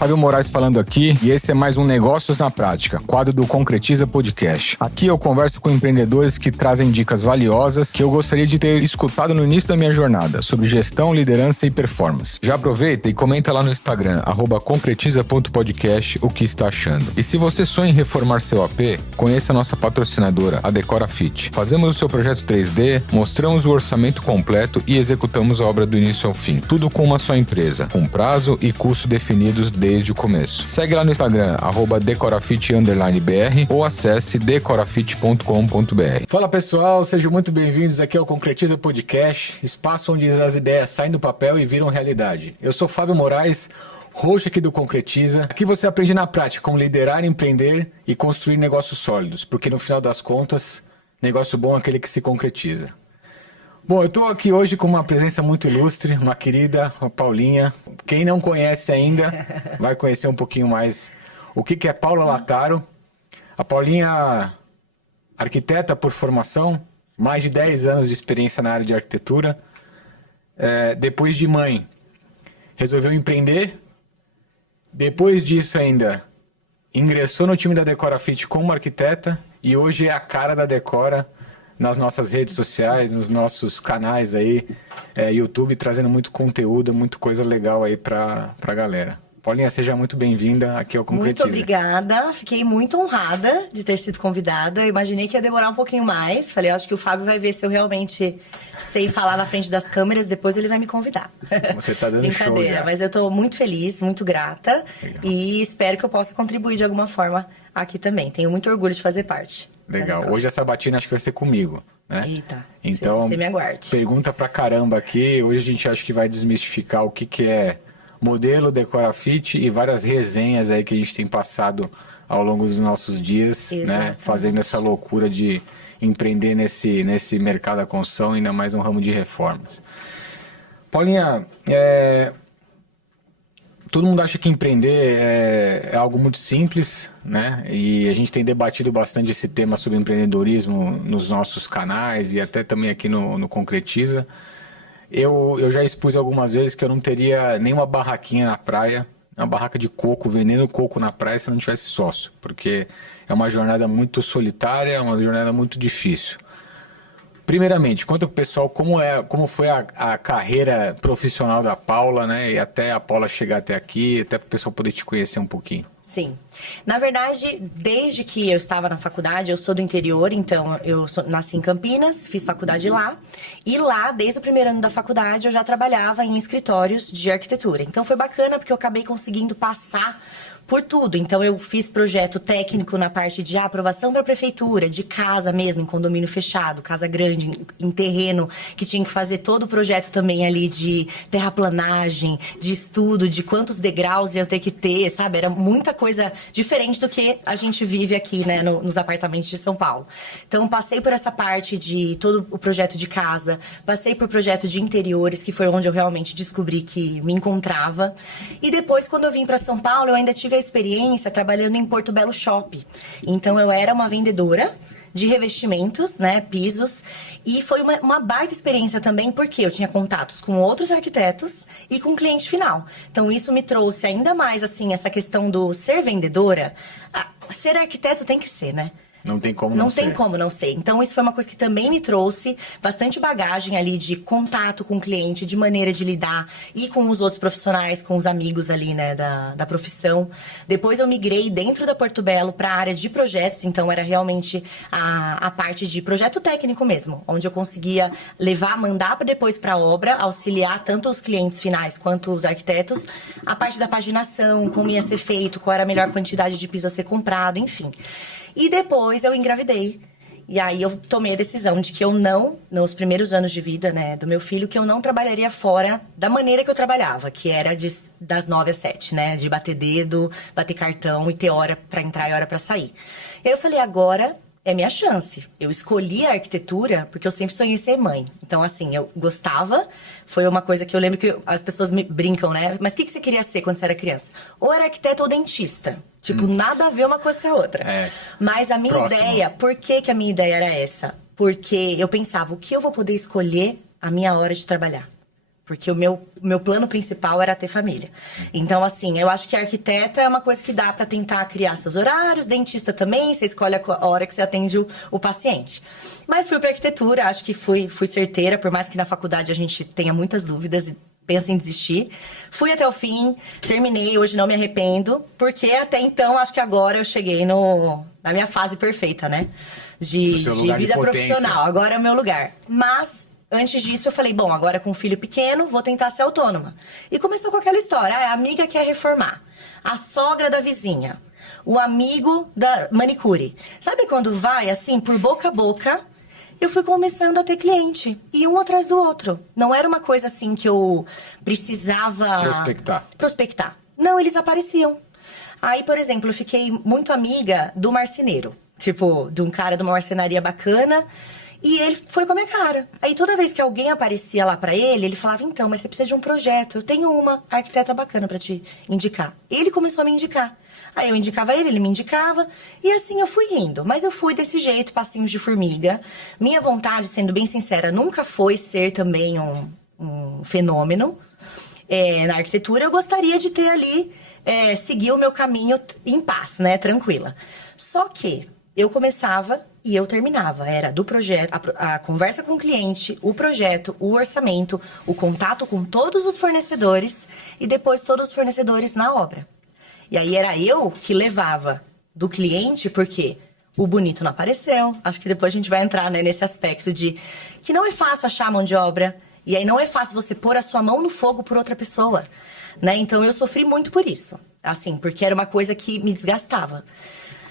Fábio Moraes falando aqui, e esse é mais um Negócios na Prática, quadro do Concretiza Podcast. Aqui eu converso com empreendedores que trazem dicas valiosas que eu gostaria de ter escutado no início da minha jornada, sobre gestão, liderança e performance. Já aproveita e comenta lá no Instagram, @concretiza.podcast, o que está achando. E se você sonha em reformar seu AP, conheça a nossa patrocinadora, a Decora Fit. Fazemos o seu projeto 3D, mostramos o orçamento completo e executamos a obra do início ao fim. Tudo com uma só empresa, com prazo e custo definidos desde o começo. Segue lá no Instagram, @decorafit_br ou acesse decorafit.com.br. Fala pessoal, sejam muito bem-vindos aqui ao Concretiza Podcast, espaço onde as ideias saem do papel e viram realidade. Eu sou Fábio Moraes, host aqui do Concretiza. Aqui você aprende na prática como liderar, empreender e construir negócios sólidos, porque no final das contas, negócio bom é aquele que se concretiza. Bom, eu estou aqui hoje com uma presença muito ilustre, uma querida, a Paulinha. Quem não conhece ainda vai conhecer um pouquinho mais o que é Paula Lattaro. A Paulinha, arquiteta por formação, mais de 10 anos de experiência na área de arquitetura. Depois de mãe, resolveu empreender. Depois disso ainda, ingressou no time da Decora Fit como arquiteta e hoje é a cara da Decora nas nossas redes sociais, nos nossos canais aí, YouTube, trazendo muito conteúdo, muita coisa legal aí pra galera. Paulinha, seja muito bem-vinda aqui ao Concretiza. Muito obrigada, fiquei muito honrada de ter sido convidada. Eu imaginei que ia demorar um pouquinho mais. Falei, acho que o Fábio vai ver se eu realmente sei falar na frente das câmeras, depois ele vai me convidar. Você tá dando show Brincadeira, já. mas eu tô muito feliz, muito grata. Legal. E espero que eu possa contribuir de alguma forma aqui também. Tenho muito orgulho de fazer parte. Legal. Hoje a sabatina acho que vai ser comigo, né? Eita, então, você me aguarde. Pergunta pra caramba aqui. Hoje a gente acha que vai desmistificar o que é modelo Decora Fit e várias resenhas aí que a gente tem passado ao longo dos nossos dias, né? Fazendo essa loucura de empreender nesse mercado da construção, ainda mais no ramo de reformas. Paulinha, todo mundo acha que empreender é algo muito simples, né? E a gente tem debatido bastante esse tema sobre empreendedorismo nos nossos canais e até também aqui no Concretiza. Eu já expus algumas vezes que eu não teria nenhuma barraquinha na praia, uma barraca de coco, vendendo coco na praia se eu não tivesse sócio, porque é uma jornada muito solitária, é uma jornada muito difícil. Primeiramente, conta pro pessoal como foi a carreira profissional da Paula, né? E até a Paula chegar até aqui, até pro pessoal poder te conhecer um pouquinho. Sim. Na verdade, desde que eu estava na faculdade, eu sou do interior, então nasci em Campinas, fiz faculdade lá. E lá, desde o primeiro ano da faculdade, eu já trabalhava em escritórios de arquitetura. Então foi bacana porque eu acabei conseguindo passar por tudo. Então eu fiz projeto técnico na parte de aprovação para a prefeitura, de casa mesmo, em condomínio fechado, casa grande, em terreno, que tinha que fazer todo o projeto também ali de terraplanagem, de estudo, de quantos degraus iam ter que ter, sabe? Era muita coisa diferente do que a gente vive aqui, né, nos apartamentos de São Paulo. Então passei por essa parte de todo o projeto de casa, passei por projeto de interiores, que foi onde eu realmente descobri que me encontrava. E depois, quando eu vim para São Paulo, eu ainda tive a experiência trabalhando em Porto Belo Shop. Então eu era uma vendedora de revestimentos, né, pisos, e foi uma baita experiência também, porque eu tinha contatos com outros arquitetos e com cliente final. Então isso me trouxe ainda mais, assim, essa questão do ser vendedora. Ser arquiteto tem que ser, né? Não tem como não ser. Não tem como não ser. Então, isso foi uma coisa que também me trouxe bastante bagagem ali de contato com o cliente, de maneira de lidar e com os outros profissionais, com os amigos ali, né, da profissão. Depois eu migrei dentro da Porto Belo para a área de projetos, então era realmente a parte de projeto técnico mesmo, onde eu conseguia mandar depois para a obra, auxiliar tanto os clientes finais quanto os arquitetos, a parte da paginação, como ia ser feito, qual era a melhor quantidade de piso a ser comprado, enfim. E depois eu engravidei. E aí eu tomei a decisão de que eu não, nos primeiros anos de vida, né, do meu filho, que eu não trabalharia fora da maneira que eu trabalhava, que era das 9 às 7, né, de bater dedo, bater cartão e ter hora pra entrar e hora pra sair. E aí eu falei, agora é minha chance. Eu escolhi a arquitetura porque eu sempre sonhei ser mãe. Então, assim, eu gostava. Foi uma coisa que eu lembro que as pessoas me brincam, né? Mas o que você queria ser quando você era criança? Ou era arquiteto ou dentista. Tipo, nada a ver uma coisa com a outra. Mas a minha ideia... Por que a minha ideia era essa? Porque eu pensava, o que eu vou poder escolher a minha hora de trabalhar? Porque o meu plano principal era ter família. Então, assim, eu acho que arquiteta é uma coisa que dá para tentar criar seus horários, dentista também, você escolhe a hora que você atende o paciente. Mas fui para arquitetura, acho que fui certeira, por mais que na faculdade a gente tenha muitas dúvidas e pensa em desistir. Fui até o fim, terminei, hoje não me arrependo, porque até então, acho que agora eu cheguei na minha fase perfeita, né? De vida profissional. Agora é o meu lugar. Mas antes disso, eu falei, bom, agora com um filho pequeno, vou tentar ser autônoma. E começou com aquela história, a amiga quer reformar, a sogra da vizinha, o amigo da manicure. Sabe quando vai, assim, por boca a boca, eu fui começando a ter cliente, e um atrás do outro. Não era uma coisa, assim, que eu precisava... Prospectar. Não, eles apareciam. Aí, por exemplo, eu fiquei muito amiga do marceneiro. Tipo, de um cara de uma marcenaria bacana... E ele foi com a minha cara. Aí toda vez que alguém aparecia lá pra ele, ele falava, então, mas você precisa de um projeto. Eu tenho uma arquiteta bacana pra te indicar. E ele começou a me indicar. Aí eu indicava ele me indicava. E assim eu fui indo. Mas eu fui desse jeito, passinhos de formiga. Minha vontade, sendo bem sincera, nunca foi ser também um fenômeno. Na arquitetura, eu gostaria de ter ali, seguir o meu caminho em paz, né? Tranquila. Só que eu começava... E eu terminava, era do projeto, a conversa com o cliente, o projeto, o orçamento, o contato com todos os fornecedores e depois todos os fornecedores na obra. E aí era eu que levava do cliente, porque o bonito não apareceu. Acho que depois a gente vai entrar, né, nesse aspecto de que não é fácil achar mão de obra. E aí não é fácil você pôr a sua mão no fogo por outra pessoa, né? Então eu sofri muito por isso, assim, porque era uma coisa que me desgastava.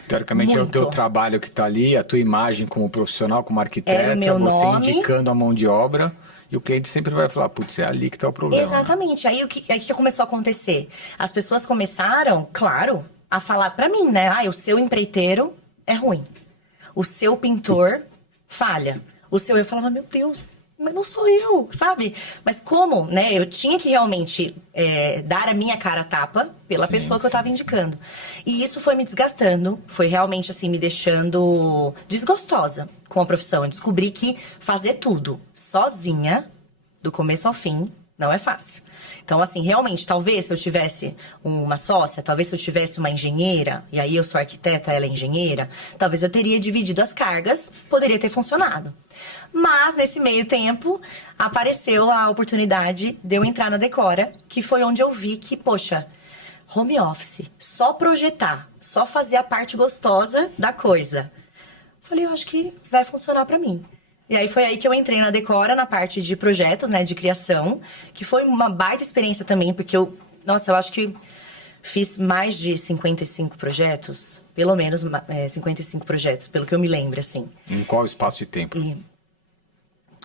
Teoricamente é o teu trabalho que está ali, a tua imagem como profissional, como arquiteta, você indicando a mão de obra, e o cliente sempre vai falar, putz, é ali que está o problema. Exatamente. Né? Aí o que começou a acontecer? As pessoas começaram, claro, a falar pra mim, né? O seu empreiteiro é ruim. O seu pintor falha. Eu falava, meu Deus, mas não sou eu, sabe? Mas como, né? Eu tinha que realmente dar a minha cara a tapa pela pessoa que eu estava indicando. E isso foi me desgastando, foi realmente, assim, me deixando desgostosa com a profissão. Eu descobri que fazer tudo sozinha, do começo ao fim, não é fácil. Então, assim, realmente, talvez se eu tivesse uma sócia, talvez se eu tivesse uma engenheira, e aí eu sou arquiteta, ela é engenheira, talvez eu teria dividido as cargas, poderia ter funcionado. Mas, nesse meio tempo, apareceu a oportunidade de eu entrar na Decora, que foi onde eu vi que, poxa, home office, só projetar, só fazer a parte gostosa da coisa. Falei, eu acho que vai funcionar pra mim. E aí foi aí que eu entrei na Decora, na parte de projetos, né, de criação, que foi uma baita experiência também, porque eu acho que fiz mais de 55 projetos, pelo menos 55 projetos, pelo que eu me lembro, assim. Em qual espaço de tempo?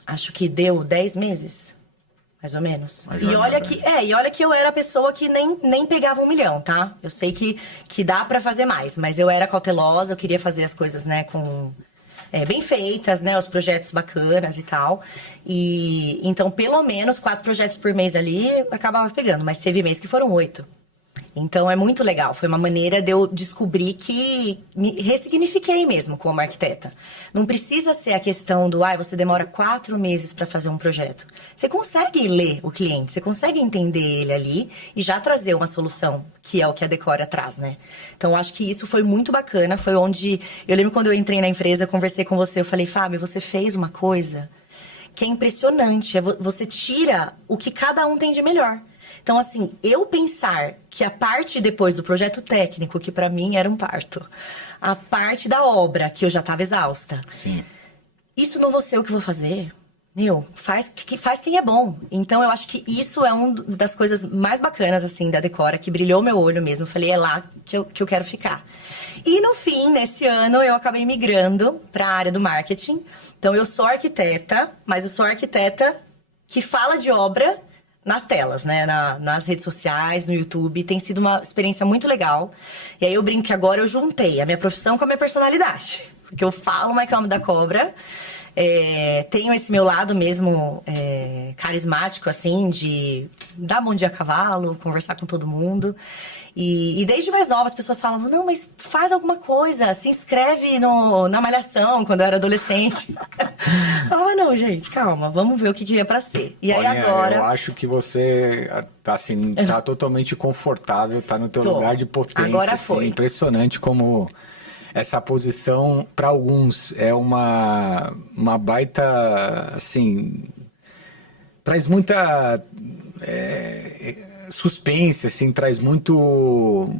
Acho que deu 10 meses, mais ou menos. E olha que eu era a pessoa que nem pegava 1 milhão, tá? Eu sei que dá pra fazer mais, mas eu era cautelosa, eu queria fazer as coisas, né, com... bem feitas, né? Os projetos bacanas e tal. E então, pelo menos 4 projetos por mês ali, eu acabava pegando. Mas teve mês que foram 8. Então, é muito legal. Foi uma maneira de eu descobrir que me ressignifiquei mesmo como arquiteta. Não precisa ser a questão do, você demora 4 meses para fazer um projeto. Você consegue ler o cliente, você consegue entender ele ali e já trazer uma solução, que é o que a Decora traz, né? Então, acho que isso foi muito bacana. Foi onde... Eu lembro quando eu entrei na empresa, eu conversei com você, eu falei, Fábio, você fez uma coisa que é impressionante. Você tira o que cada um tem de melhor. Então, assim, eu pensar que a parte depois do projeto técnico, que pra mim era um parto, a parte da obra, que eu já tava exausta. Sim. Isso não vou ser eu que vou fazer. Faz quem é bom. Então, eu acho que isso é uma das coisas mais bacanas, assim, da Decora, que brilhou meu olho mesmo. Eu falei, é lá que eu quero ficar. E, no fim, nesse ano, eu acabei migrando pra área do marketing. Então, eu sou arquiteta, mas eu sou arquiteta que fala de obra nas telas, né? Nas redes sociais, no YouTube. Tem sido uma experiência muito legal. E aí eu brinco que agora eu juntei a minha profissão com a minha personalidade. Porque eu falo My Come da Cobra. Tenho esse meu lado mesmo carismático, assim, de dar bom dia a cavalo, conversar com todo mundo. E desde mais nova as pessoas falavam, não, mas faz alguma coisa, se inscreve na Malhação, quando eu era adolescente. Falava, não, gente, calma, vamos ver o que é pra ser. E aí Olha, agora... eu acho que você tá assim, tá totalmente confortável, tá no teu lugar de potência. Agora assim, foi. impressionante como essa posição, para alguns, é uma baita, assim, traz muita suspense, assim, traz muito...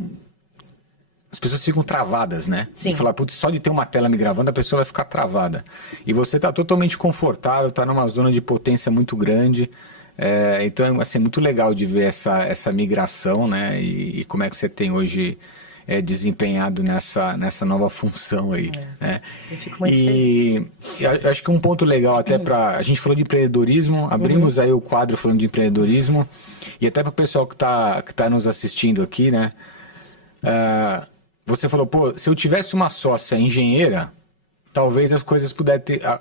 As pessoas ficam travadas, né? Sim. E falar, putz, só de ter uma tela me gravando, a pessoa vai ficar travada. E você tá totalmente confortável, tá numa zona de potência muito grande. Então, assim, é muito legal de ver essa migração, né? E como é que você tem hoje desempenhado nessa nova função aí, né? Eu fico muito feliz. E eu acho que um ponto legal até para... A gente falou de empreendedorismo, abrimos aí o quadro falando de empreendedorismo. E até para o pessoal que tá nos assistindo aqui, né? Você falou, pô, se eu tivesse uma sócia engenheira, talvez as coisas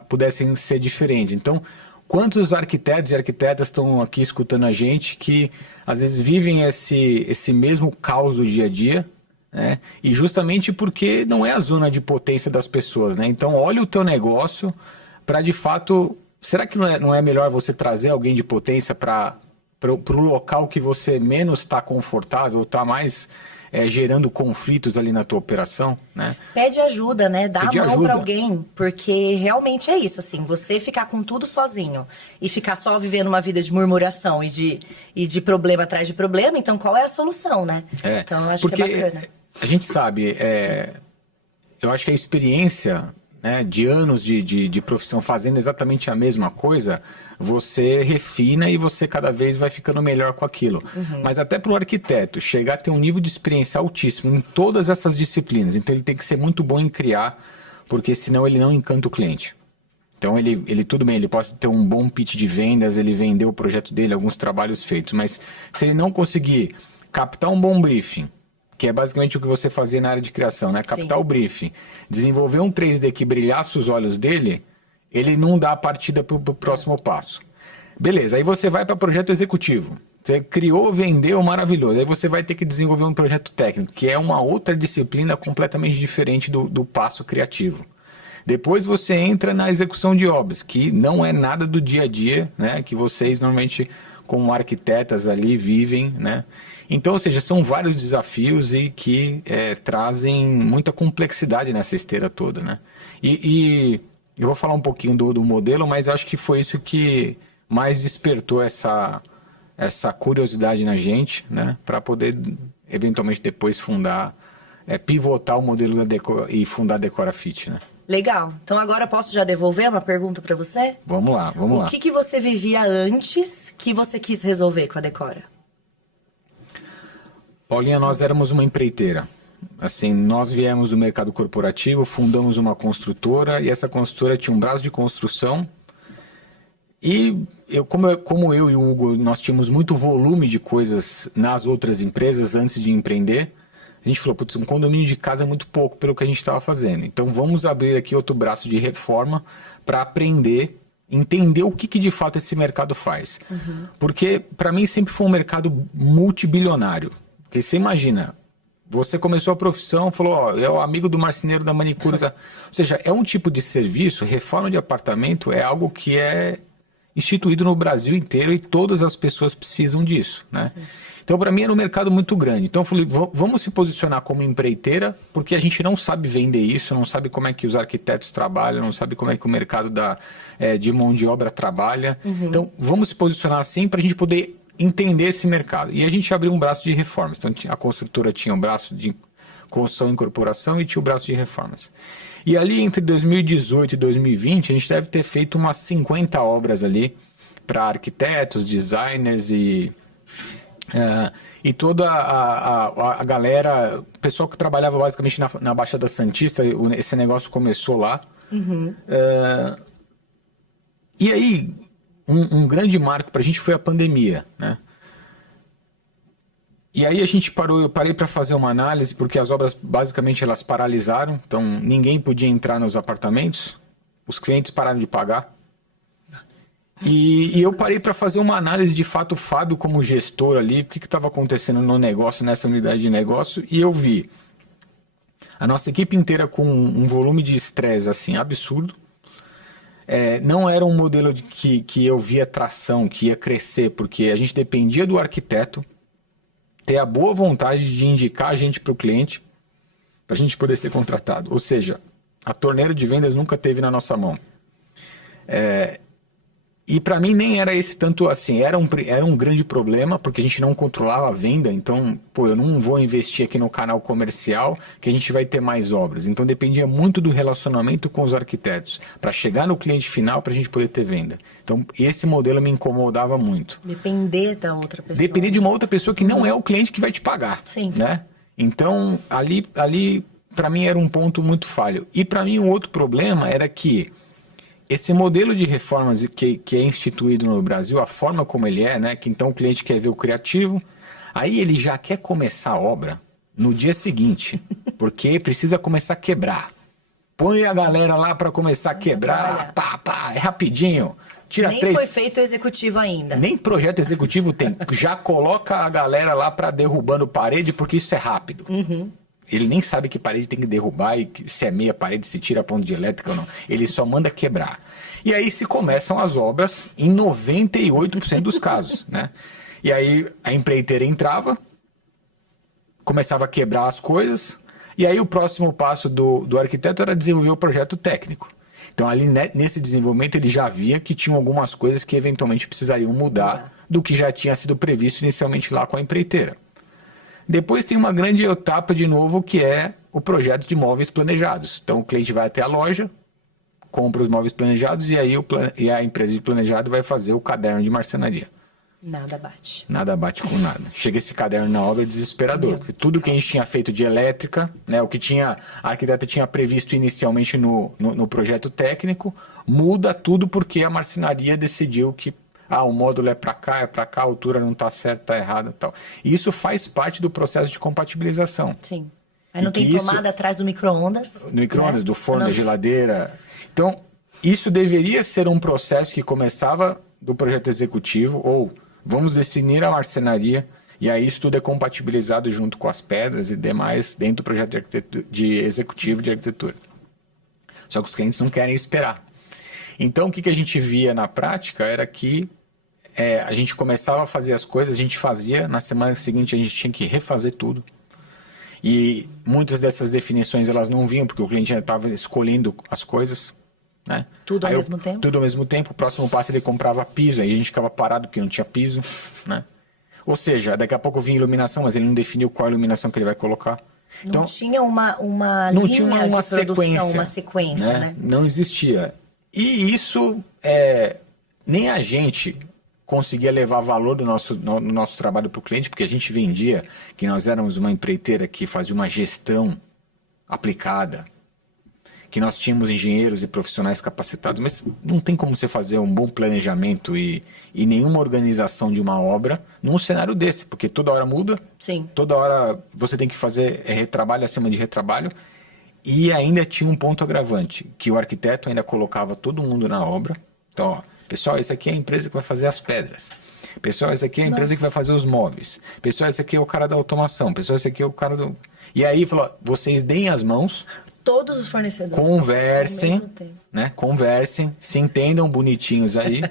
pudessem ser diferentes. Então, quantos arquitetos e arquitetas estão aqui escutando a gente que às vezes vivem esse mesmo caos do dia a dia, né? E justamente porque não é a zona de potência das pessoas, né? Então, olha o teu negócio para de fato... Será que não é melhor você trazer alguém de potência para o local que você menos está confortável, está mais... gerando conflitos ali na tua operação, né? Pede ajuda, né? Dá Pede a mão ajuda. pra alguém, porque realmente é isso, assim, você ficar com tudo sozinho e ficar só vivendo uma vida de murmuração e de problema atrás de problema, então qual é a solução, né? Então eu acho que é bacana. A gente sabe, eu acho que a experiência, né, de anos de profissão fazendo exatamente a mesma coisa, você refina e você cada vez vai ficando melhor com aquilo. Mas até para o arquiteto chegar a ter um nível de experiência altíssimo em todas essas disciplinas, então ele tem que ser muito bom em criar, porque senão ele não encanta o cliente. Então ele tudo bem, ele pode ter um bom pitch de vendas, ele vendeu o projeto dele, alguns trabalhos feitos, mas se ele não conseguir captar um bom briefing, que é basicamente o que você fazia na área de criação, né? Captar o briefing, desenvolver um 3D que brilhasse os olhos dele, ele não dá a partida para o próximo passo. Beleza, aí você vai para projeto executivo. Você criou, vendeu, maravilhoso. Aí você vai ter que desenvolver um projeto técnico, que é uma outra disciplina completamente diferente do passo criativo. Depois você entra na execução de obras, que não é nada do dia a dia, né? Que vocês normalmente, como arquitetas ali, vivem, né? Então, ou seja, são vários desafios e que trazem muita complexidade nessa esteira toda, né? E eu vou falar um pouquinho do modelo, mas acho que foi isso que mais despertou essa curiosidade na gente, né? Para poder, eventualmente, depois pivotar o modelo e fundar a DecoraFit, né? Legal. Então agora posso já devolver uma pergunta para você? Vamos lá. O que você vivia antes que você quis resolver com a Decora? Paulinha, nós éramos uma empreiteira. Assim, nós viemos do mercado corporativo, fundamos uma construtora e essa construtora tinha um braço de construção. E como eu e o Hugo, nós tínhamos muito volume de coisas nas outras empresas antes de empreender. A gente falou, putz, um condomínio de casa é muito pouco pelo que a gente estava fazendo. Então vamos abrir aqui outro braço de reforma para aprender, entender o que de fato esse mercado faz. Porque para mim sempre foi um mercado multibilionário. Porque você imagina, você começou a profissão, falou, ó, é o amigo do marceneiro da manicure. Ou seja, é um tipo de serviço, reforma de apartamento é algo que é instituído no Brasil inteiro e todas as pessoas precisam disso, né? Sim. Então, para mim, era um mercado muito grande. Então, eu falei, vamos se posicionar como empreiteira, porque a gente não sabe vender isso, não sabe como é que os arquitetos trabalham, não sabe como é que o mercado de mão de obra trabalha. Então, vamos se posicionar assim para a gente poder entender esse mercado. E a gente abriu um braço de reformas. Então, a construtora tinha um braço de construção e incorporação e tinha o braço de reformas. E ali, entre 2018 e 2020, a gente deve ter feito umas 50 obras ali para arquitetos, designers e toda a galera, o pessoal que trabalhava basicamente na Baixada Santista, esse negócio começou lá. E aí, um grande marco para a gente foi a pandemia, né? E aí eu parei para fazer uma análise, porque as obras basicamente elas paralisaram, então ninguém podia entrar nos apartamentos, os clientes pararam de pagar. E eu parei para fazer uma análise de fato, o Fábio como gestor ali, o que estava acontecendo no negócio, nessa unidade de negócio, e eu vi a nossa equipe inteira com um volume de estresse assim absurdo, não era um modelo que eu via tração, que ia crescer, porque a gente dependia do arquiteto ter a boa vontade de indicar a gente para o cliente, para a gente poder ser contratado. Ou seja, a torneira de vendas nunca teve na nossa mão. E para mim nem era esse tanto assim, era um grande problema, porque a gente não controlava a venda, então, eu não vou investir aqui no canal comercial que a gente vai ter mais obras. Então dependia muito do relacionamento com os arquitetos, para chegar no cliente final, para a gente poder ter venda. Então esse modelo me incomodava muito. Depender da outra pessoa. Depender de uma outra pessoa que não é o cliente que vai te pagar. Sim. Né? Então ali para mim era um ponto muito falho. E para mim um outro problema era que esse modelo de reformas que é instituído no Brasil, a forma como ele é, né? Que então o cliente quer ver o criativo, aí ele já quer começar a obra no dia seguinte, porque precisa começar a quebrar. Põe a galera lá para começar a quebrar, é rapidinho. Tira Nem foi feito o executivo ainda. Nem projeto executivo tem. Já coloca a galera lá para derrubando parede, porque isso é rápido. Uhum. Ele nem sabe que parede tem que derrubar e se é meia parede, se tira ponto de elétrica ou não. Ele só manda quebrar. E aí se começam as obras em 98% dos casos, né? E aí a empreiteira entrava, começava a quebrar as coisas, e aí o próximo passo do arquiteto era desenvolver o projeto técnico. Então ali nesse desenvolvimento ele já via que tinham algumas coisas que eventualmente precisariam mudar do que já tinha sido previsto inicialmente lá com a empreiteira. Depois tem uma grande etapa de novo, que é o projeto de móveis planejados. Então o cliente vai até a loja, compra os móveis planejados e aí a empresa de planejado vai fazer o caderno de marcenaria. Nada bate. Nada bate com nada. Chega esse caderno na obra, é desesperador. Porque tudo que a gente tinha feito de elétrica, né, o que a arquiteta tinha previsto inicialmente no projeto técnico, muda tudo porque a marcenaria decidiu que o módulo é para cá, a altura não está certa, está errada e tal. E isso faz parte do processo de compatibilização. Sim. Aí não tem tomada atrás do micro-ondas. Do micro-ondas, né? Do forno, da geladeira. Então, isso deveria ser um processo que começava do projeto executivo, ou vamos definir a marcenaria, e aí isso tudo é compatibilizado junto com as pedras e demais dentro do projeto de executivo de arquitetura. Só que os clientes não querem esperar. Então, o que a gente via na prática era que a gente começava a fazer as coisas, a gente fazia, na semana seguinte a gente tinha que refazer tudo. E muitas dessas definições elas não vinham, porque o cliente já estava escolhendo as coisas. Né? Tudo ao mesmo tempo? Tudo ao mesmo tempo. O próximo passo ele comprava piso, aí a gente ficava parado porque não tinha piso. Né? Ou seja, daqui a pouco vinha iluminação, mas ele não definiu qual iluminação que ele vai colocar. Então, não tinha uma não linha tinha uma de produção, sequência, uma sequência, né? Não existia. E isso, nem a gente conseguia levar valor do nosso trabalho para o cliente, porque a gente vendia que nós éramos uma empreiteira que fazia uma gestão aplicada, que nós tínhamos engenheiros e profissionais capacitados, mas não tem como você fazer um bom planejamento e nenhuma organização de uma obra num cenário desse, porque toda hora muda, Sim. Toda hora você tem que fazer retrabalho acima de retrabalho. E ainda tinha um ponto agravante, que o arquiteto ainda colocava todo mundo na obra. Então, pessoal, esse aqui é a empresa que vai fazer as pedras. Pessoal, esse aqui é a empresa que vai fazer os móveis. Pessoal, esse aqui é o cara da automação. Pessoal, esse aqui é o cara do... E aí, falou, vocês deem as mãos. Todos os fornecedores. Conversem, né? Conversem, se entendam bonitinhos aí,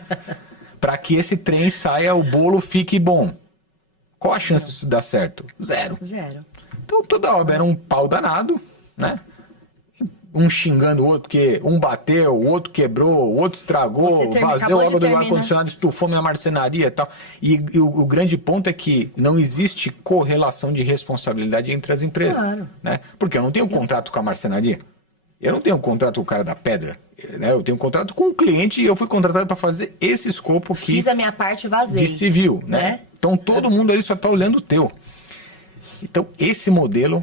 para que esse trem saia, o bolo fique bom. Qual a chance disso dar certo? Zero. Então, toda obra era um pau danado, né? Um xingando o outro, porque um bateu, o outro quebrou, o outro estragou, vazou a água do ar-condicionado, estufou minha marcenaria e tal. E o grande ponto é que não existe correlação de responsabilidade entre as empresas. Claro. Né? Porque eu não tenho contrato com a marcenaria, eu não tenho contrato com o cara da pedra, né? Eu tenho contrato com o cliente e eu fui contratado para fazer esse escopo aqui. Fiz a minha parte e vazei. De civil, né? Então todo mundo ali só está olhando o teu. Então esse modelo...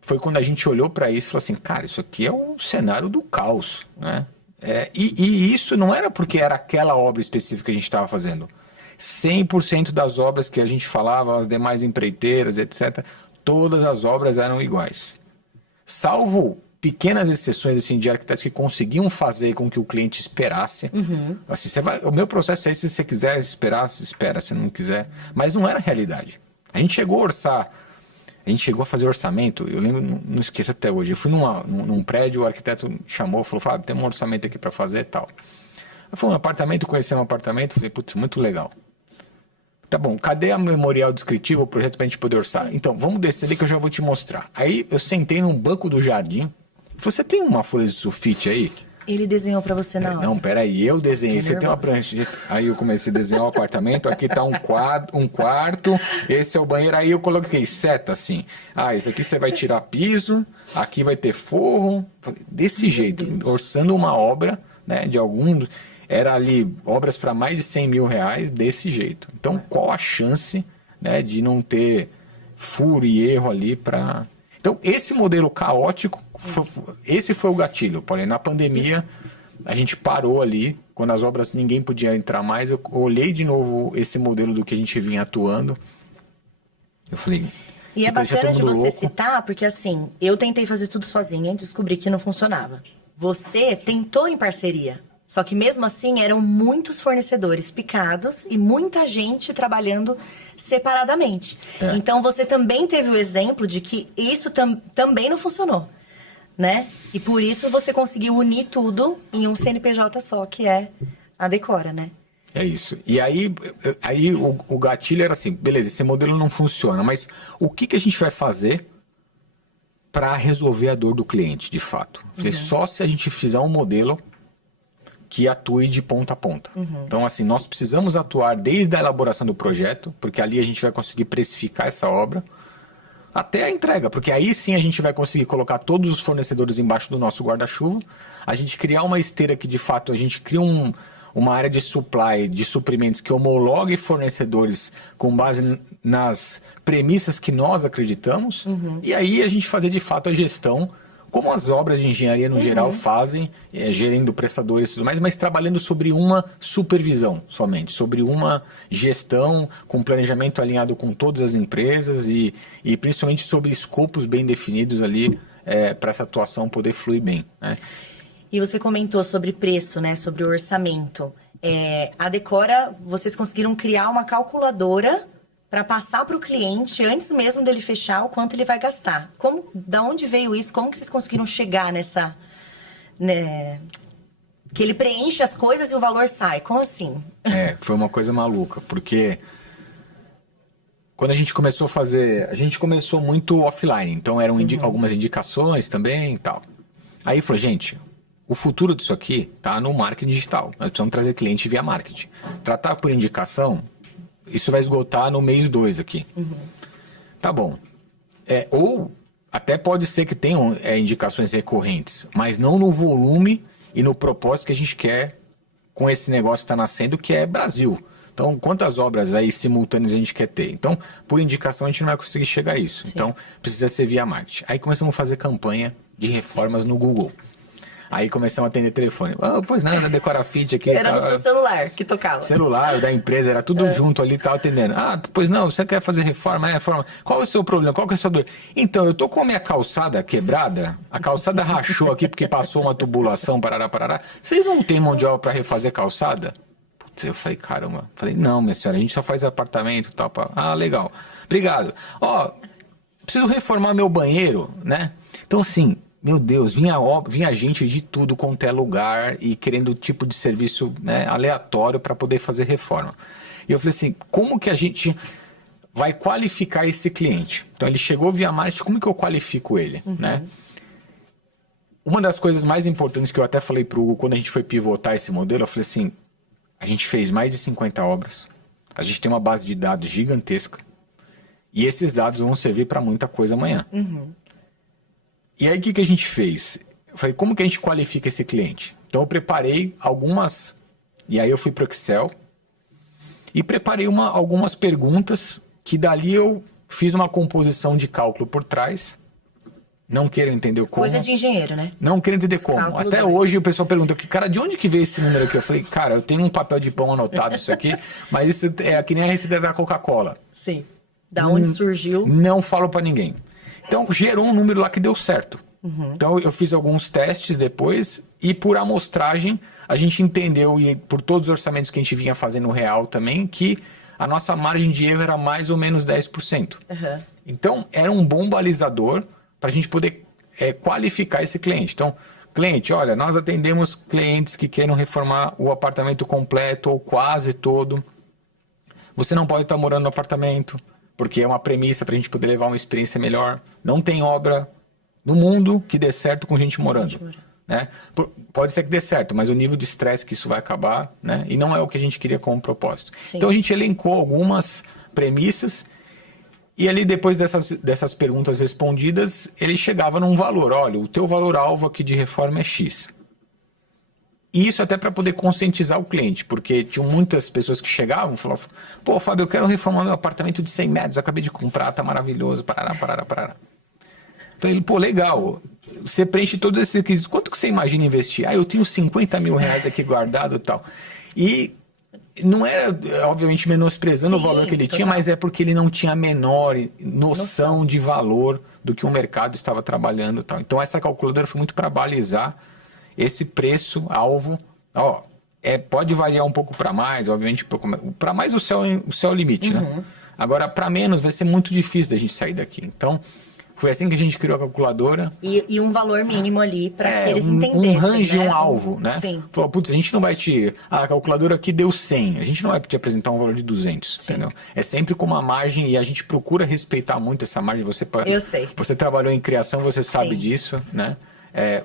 foi quando a gente olhou para isso e falou assim, cara, isso aqui é um cenário do caos, né? E isso não era porque era aquela obra específica que a gente estava fazendo. 100% das obras que a gente falava, as demais empreiteiras, etc., todas as obras eram iguais. Salvo pequenas exceções assim, de arquitetos que conseguiam fazer com que o cliente esperasse. Uhum. Assim, o meu processo é esse, se você quiser esperar, você espera, se não quiser. Mas não era a realidade. A gente chegou a orçar... A gente chegou a fazer orçamento, eu lembro, não esqueço até hoje. Eu fui num prédio, o arquiteto me chamou, falou, Fábio, tem um orçamento aqui para fazer e tal. Eu fui um apartamento, conheci um apartamento, falei, putz, muito legal. Tá bom, cadê a memorial descritiva, o projeto pra gente poder orçar? Então, vamos descer ali que eu já vou te mostrar. Aí eu sentei num banco do jardim. Você tem uma folha de sulfite aí? Ele desenhou pra você na hora. Não, peraí, eu desenhei. Você tem uma prancha. Aí eu comecei a desenhar o apartamento. Aqui tá um quarto. Esse é o banheiro. Aí eu coloquei seta assim. Ah, esse aqui você vai tirar piso. Aqui vai ter forro. Desse jeito, orçando uma obra, né, de algum... Era ali obras para mais de 100 mil reais desse jeito. Então, qual a chance, né, de não ter furo e erro ali para... Então, esse modelo caótico, esse foi o gatilho. Paulinho. Na pandemia, a gente parou ali, quando as obras ninguém podia entrar mais, eu olhei de novo esse modelo do que a gente vinha atuando. Eu falei... E é bacana de você citar, porque assim, eu tentei fazer tudo sozinha e descobri que não funcionava. Você tentou em parceria. Só que mesmo assim eram muitos fornecedores picados e muita gente trabalhando separadamente. Então você também teve o exemplo de que isso também não funcionou, né? E por isso você conseguiu unir tudo em um CNPJ só, que é a Decora, né? É isso. E aí o gatilho era assim, beleza, esse modelo não funciona, mas o que a gente vai fazer para resolver a dor do cliente, de fato? Falei, só se a gente fizer um modelo que atue de ponta a ponta. Então, assim, nós precisamos atuar desde a elaboração do projeto, porque ali a gente vai conseguir precificar essa obra, até a entrega, porque aí sim a gente vai conseguir colocar todos os fornecedores embaixo do nosso guarda-chuva, a gente criar uma esteira que, de fato, a gente cria uma área de supply, de suprimentos que homologue fornecedores com base nas premissas que nós acreditamos, e aí a gente fazer, de fato, a gestão como as obras de engenharia no geral fazem, gerindo prestadores e tudo mais, mas trabalhando sobre uma supervisão somente, sobre uma gestão com planejamento alinhado com todas as empresas e principalmente sobre escopos bem definidos ali para essa atuação poder fluir bem, né? E você comentou sobre preço, né? Sobre o orçamento. A Decora, vocês conseguiram criar uma calculadora para passar para o cliente, antes mesmo dele fechar, o quanto ele vai gastar. Da onde veio isso? Como que vocês conseguiram chegar nessa... Né, que ele preenche as coisas e o valor sai? Como assim? Foi uma coisa maluca, porque quando a gente começou a fazer... A gente começou muito offline, então eram algumas indicações também e tal. Aí falou, gente, o futuro disso aqui tá no marketing digital. Nós precisamos trazer cliente via marketing. Tratar por indicação... Isso vai esgotar no mês 2 aqui. Tá bom. Ou até pode ser que tenham indicações recorrentes, mas não no volume e no propósito que a gente quer com esse negócio que está nascendo, que é Brasil. Então, quantas obras aí simultâneas a gente quer ter? Então, por indicação, a gente não vai conseguir chegar a isso. Sim. Então, precisa ser via marketing. Aí começamos a fazer campanha de reformas no Google. Aí começamos a atender telefone. Pois não, da Decora Fit aqui. Era no seu celular que tocava. Celular da empresa, era tudo junto ali, tava atendendo. Pois não, você quer fazer reforma? Reforma. Qual é o seu problema? Qual que é a sua dor? Então, eu tô com a minha calçada quebrada, a calçada rachou aqui porque passou uma tubulação, parará. Vocês não tem mão de obra para refazer calçada? Putz, eu falei, caramba. Falei, não, minha senhora, a gente só faz apartamento e tal. Legal. Obrigado. Preciso reformar meu banheiro, né? Então, assim... Meu Deus, vinha gente de tudo quanto é lugar e querendo tipo de serviço, né, aleatório para poder fazer reforma. E eu falei assim, como que a gente vai qualificar esse cliente? Então ele chegou via marketing, como que eu qualifico ele? Né? Uma das coisas mais importantes que eu até falei para o Hugo quando a gente foi pivotar esse modelo, eu falei assim, a gente fez mais de 50 obras, a gente tem uma base de dados gigantesca e esses dados vão servir para muita coisa amanhã. E aí, o que a gente fez? Eu falei, como que a gente qualifica esse cliente? Então, eu preparei algumas... E aí, eu fui para o Excel e preparei algumas perguntas que dali eu fiz uma composição de cálculo por trás. Não quero entender como. Coisa de engenheiro, né? Não quero entender como. Até hoje, o pessoal pergunta, cara, de onde que veio esse número aqui? Eu falei, cara, eu tenho um papel de pão anotado isso aqui, mas isso é que nem a receita da Coca-Cola. Sim. Da onde surgiu? Não falo para ninguém. Então, gerou um número lá que deu certo. Então, eu fiz alguns testes depois e por amostragem, a gente entendeu, e por todos os orçamentos que a gente vinha fazendo real também, que a nossa margem de erro era mais ou menos 10%. Então, era um bom balizador para a gente poder qualificar esse cliente. Então, Cliente, olha, nós atendemos clientes que queiram reformar o apartamento completo ou quase todo. Você não pode estar morando no apartamento, porque é uma premissa para a gente poder levar uma experiência melhor. Não tem obra no mundo que dê certo com gente morando. Né? Pode ser que dê certo, mas o nível de estresse que isso vai acabar, né? E não é o que a gente queria como propósito. Sim. Então a gente elencou algumas premissas e ali depois dessas perguntas respondidas, ele chegava num valor. Olha, o teu valor-alvo aqui de reforma é X. Isso até para poder conscientizar o cliente, porque tinham muitas pessoas que chegavam e falavam, pô, Fábio, eu quero reformar meu apartamento de 100 metros, acabei de comprar, tá maravilhoso, parará. Falei, ele, pô, legal, você preenche todos esses requisitos, quanto que você imagina investir? Ah, eu tenho 50 mil reais aqui guardado e tal. E não era, obviamente, menosprezando o valor que ele tinha, mas é porque ele não tinha a menor noção de valor do que o mercado estava trabalhando e tal. Então essa calculadora foi muito para balizar esse preço-alvo, pode variar um pouco para mais, obviamente, para mais o céu é o limite, né? Agora, para menos, vai ser muito difícil da gente sair daqui. Então, foi assim que a gente criou a calculadora. E um valor mínimo ali, para que eles entendessem, um range, né? Um alvo, né? Sim. Falou, putz, a gente não vai a calculadora aqui deu 100, a gente não vai te apresentar um valor de 200, entendeu? É sempre com uma margem, e a gente procura respeitar muito essa margem. Eu sei. Você trabalhou em criação, você sabe disso, né?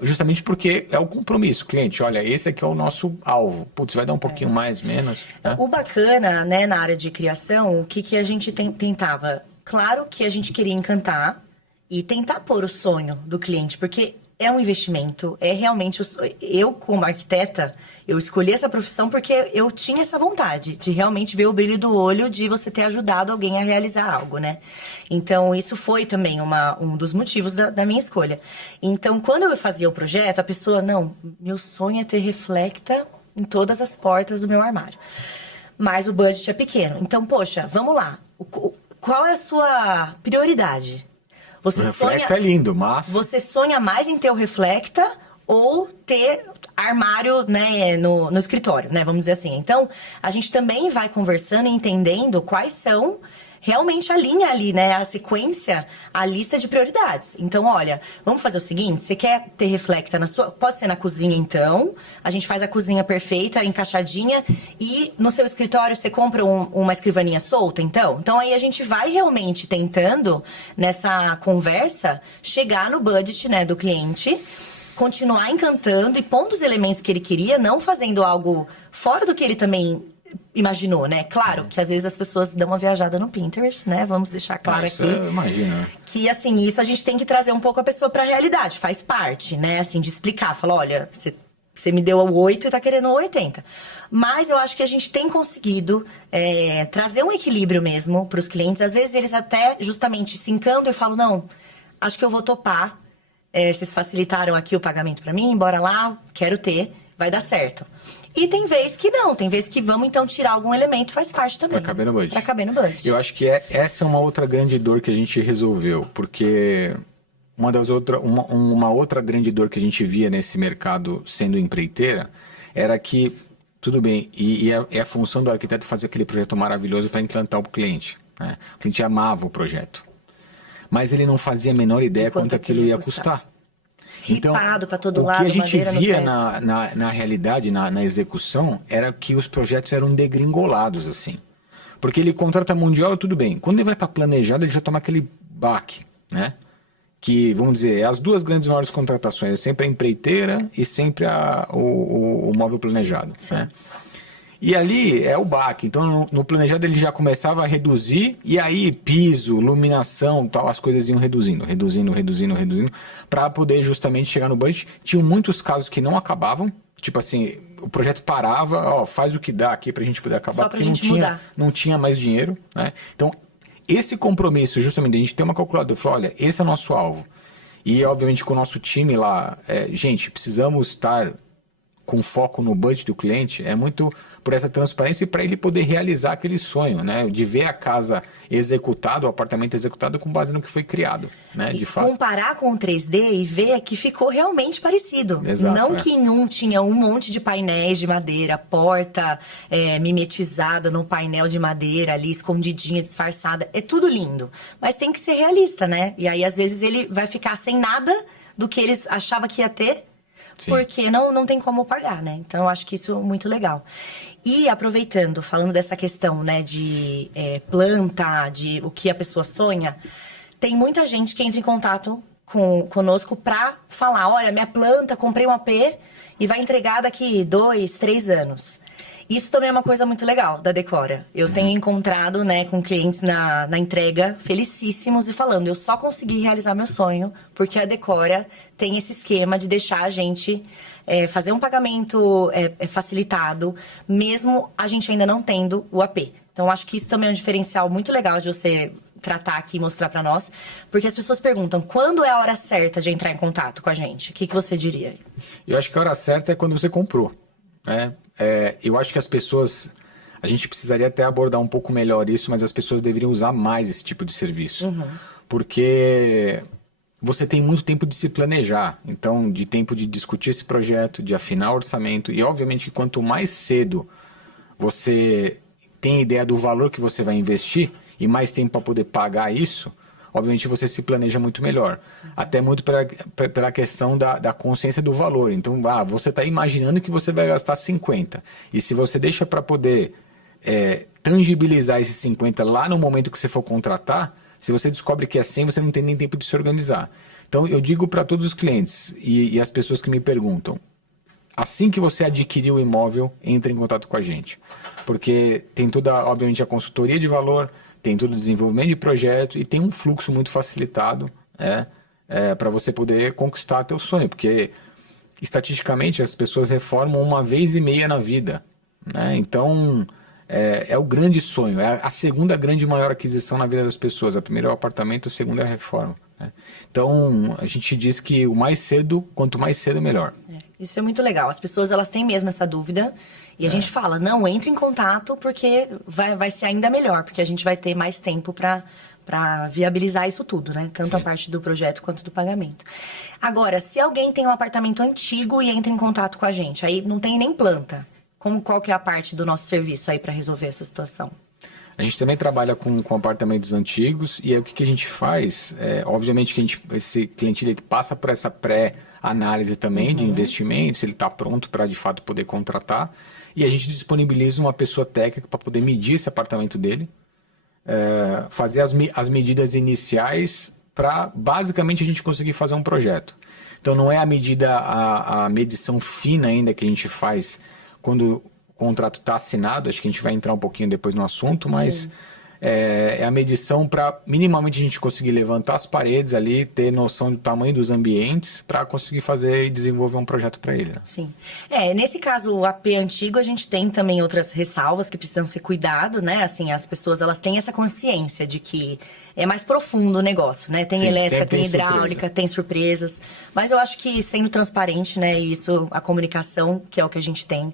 Justamente porque é o compromisso, cliente, olha, esse aqui é o nosso alvo. Putz, vai dar um pouquinho mais, menos. Né? O bacana, né, na área de criação, o que a gente tentava? Claro que a gente queria encantar e tentar pôr o sonho do cliente, porque é um investimento, é realmente... Eu, como arquiteta, eu escolhi essa profissão porque eu tinha essa vontade de realmente ver o brilho do olho de você ter ajudado alguém a realizar algo, né? Então, isso foi também um dos motivos da minha escolha. Então, quando eu fazia o projeto, a pessoa, não, meu sonho é ter Reflecta em todas as portas do meu armário. Mas o budget é pequeno. Então, poxa, vamos lá. Qual é a sua prioridade? O Reflecta é lindo, mas... Você sonha mais em ter o Reflecta ou ter armário, né, no escritório, né? Vamos dizer assim. Então, a gente também vai conversando e entendendo quais são realmente a linha ali, né? A sequência, a lista de prioridades. Então, olha, vamos fazer o seguinte, você quer ter Reflecta na sua... Pode ser na cozinha, então. A gente faz a cozinha perfeita, encaixadinha. E no seu escritório você compra uma escrivaninha solta, então? Então, aí a gente vai realmente tentando, nessa conversa, chegar no budget, né, do cliente, continuar encantando e pondo os elementos que ele queria, não fazendo algo fora do que ele também imaginou, né? Claro que às vezes as pessoas dão uma viajada no Pinterest, né? Vamos deixar claro aqui. Eu imagino. Que, assim, isso a gente tem que trazer um pouco a pessoa pra realidade. Faz parte, né? Assim, de explicar. Falar, olha, você me deu o 8 e tá querendo o 80. Mas eu acho que a gente tem conseguido trazer um equilíbrio mesmo pros clientes. Às vezes eles até justamente se encantam e falam, não, acho que eu vou topar. Vocês facilitaram aqui o pagamento pra mim, bora lá, quero ter, vai dar certo. E tem vez que não, tem vez que vamos então tirar algum elemento, faz parte também. Pra caber no budget. Pra caber no budget. Eu acho que essa é uma outra grande dor que a gente resolveu, porque uma outra grande dor que a gente via nesse mercado sendo empreiteira era que, tudo bem, e é a função do arquiteto fazer aquele projeto maravilhoso para encantar o cliente. Né? O cliente amava o projeto. Mas ele não fazia a menor ideia quanto aquilo ia custar. Então, para todo lado, o que a gente via na realidade, na execução, era que os projetos eram degringolados, assim. Porque ele contrata mundial, tudo bem. Quando ele vai para planejado, ele já toma aquele baque, né? Que, vamos dizer, as duas grandes maiores contratações, é sempre a empreiteira e sempre o móvel planejado, né? E ali é o baque. Então, no planejado ele já começava a reduzir, e aí piso, iluminação, tal, as coisas iam reduzindo, para poder justamente chegar no budget. Tinham muitos casos que não acabavam, tipo assim, o projeto parava, faz o que dá aqui pra gente poder acabar, porque não tinha mais dinheiro, né? Então, esse compromisso, justamente, a gente tem uma calculadora, falar, olha, esse é o nosso alvo. E, obviamente, com o nosso time lá, gente, precisamos estar com foco no budget do cliente, é muito por essa transparência e para ele poder realizar aquele sonho, né? De ver a casa executada, o apartamento executado com base no que foi criado, né? De fato. Comparar com o 3D e ver que ficou realmente parecido. Exato, não que em um tinha um monte de painéis de madeira, porta mimetizada no painel de madeira ali, escondidinha, disfarçada. É tudo lindo. Mas tem que ser realista, né? E aí, às vezes, ele vai ficar sem nada do que eles achavam que ia ter. Sim. porque não tem como pagar, né? Então, eu acho que isso é muito legal. E aproveitando, falando dessa questão, né, de planta, de o que a pessoa sonha, tem muita gente que entra em contato conosco pra falar, olha, minha planta, comprei um AP e vai entregar daqui 2, 3 anos. Isso também é uma coisa muito legal da Decora. Eu tenho encontrado, né, com clientes na entrega felicíssimos e falando, eu só consegui realizar meu sonho porque a Decora tem esse esquema de deixar a gente fazer um pagamento facilitado, mesmo a gente ainda não tendo o AP. Então, acho que isso também é um diferencial muito legal de você tratar aqui e mostrar pra nós. Porque as pessoas perguntam, quando é a hora certa de entrar em contato com a gente? O que você diria? Eu acho que a hora certa é quando você comprou, né? Eu acho que as pessoas... A gente precisaria até abordar um pouco melhor isso, mas as pessoas deveriam usar mais esse tipo de serviço. Porque você tem muito tempo de se planejar. Então, de tempo de discutir esse projeto, de afinar o orçamento. E, obviamente, que quanto mais cedo você tem ideia do valor que você vai investir e mais tempo para poder pagar isso, obviamente você se planeja muito melhor. Até muito pela questão da consciência do valor. Então, você está imaginando que você vai gastar 50. E se você deixa para poder tangibilizar esses 50 lá no momento que você for contratar, se você descobre que é 100, você não tem nem tempo de se organizar. Então, eu digo para todos os clientes e as pessoas que me perguntam, assim que você adquirir o imóvel, entre em contato com a gente. Porque tem toda, obviamente, a consultoria de valor, tem todo o desenvolvimento de projeto e tem um fluxo muito facilitado para você poder conquistar teu sonho. Porque, estatisticamente, as pessoas reformam uma vez e meia na vida, né? Então, é o grande sonho, é a segunda grande maior aquisição na vida das pessoas. A primeira é o apartamento, a segunda é a reforma. Então, a gente diz que quanto mais cedo, melhor. Isso é muito legal. As pessoas, elas têm mesmo essa dúvida. E a gente fala, não, entre em contato porque vai ser ainda melhor. Porque a gente vai ter mais tempo para viabilizar isso tudo, né? Tanto Sim. a parte do projeto quanto do pagamento. Agora, se alguém tem um apartamento antigo e entra em contato com a gente, aí não tem nem planta. Qual que é a parte do nosso serviço aí para resolver essa situação? A gente também trabalha com apartamentos antigos e aí o que a gente faz? Obviamente que esse cliente ele passa por essa pré-análise também de investimento, se ele está pronto para de fato poder contratar. E a gente disponibiliza uma pessoa técnica para poder medir esse apartamento dele, fazer as medidas iniciais para basicamente a gente conseguir fazer um projeto. Então não é a medição fina ainda que a gente faz quando o contrato está assinado, acho que a gente vai entrar um pouquinho depois no assunto, mas é a medição para minimamente a gente conseguir levantar as paredes ali, ter noção do tamanho dos ambientes para conseguir fazer e desenvolver um projeto para ele. Né? Sim. Nesse caso, o AP antigo, a gente tem também outras ressalvas que precisam ser cuidado, né? Assim, as pessoas, elas têm essa consciência de que é mais profundo o negócio, né? Tem elétrica, tem hidráulica, tem surpresas. Mas eu acho que sendo transparente, né? Isso, a comunicação, que é o que a gente tem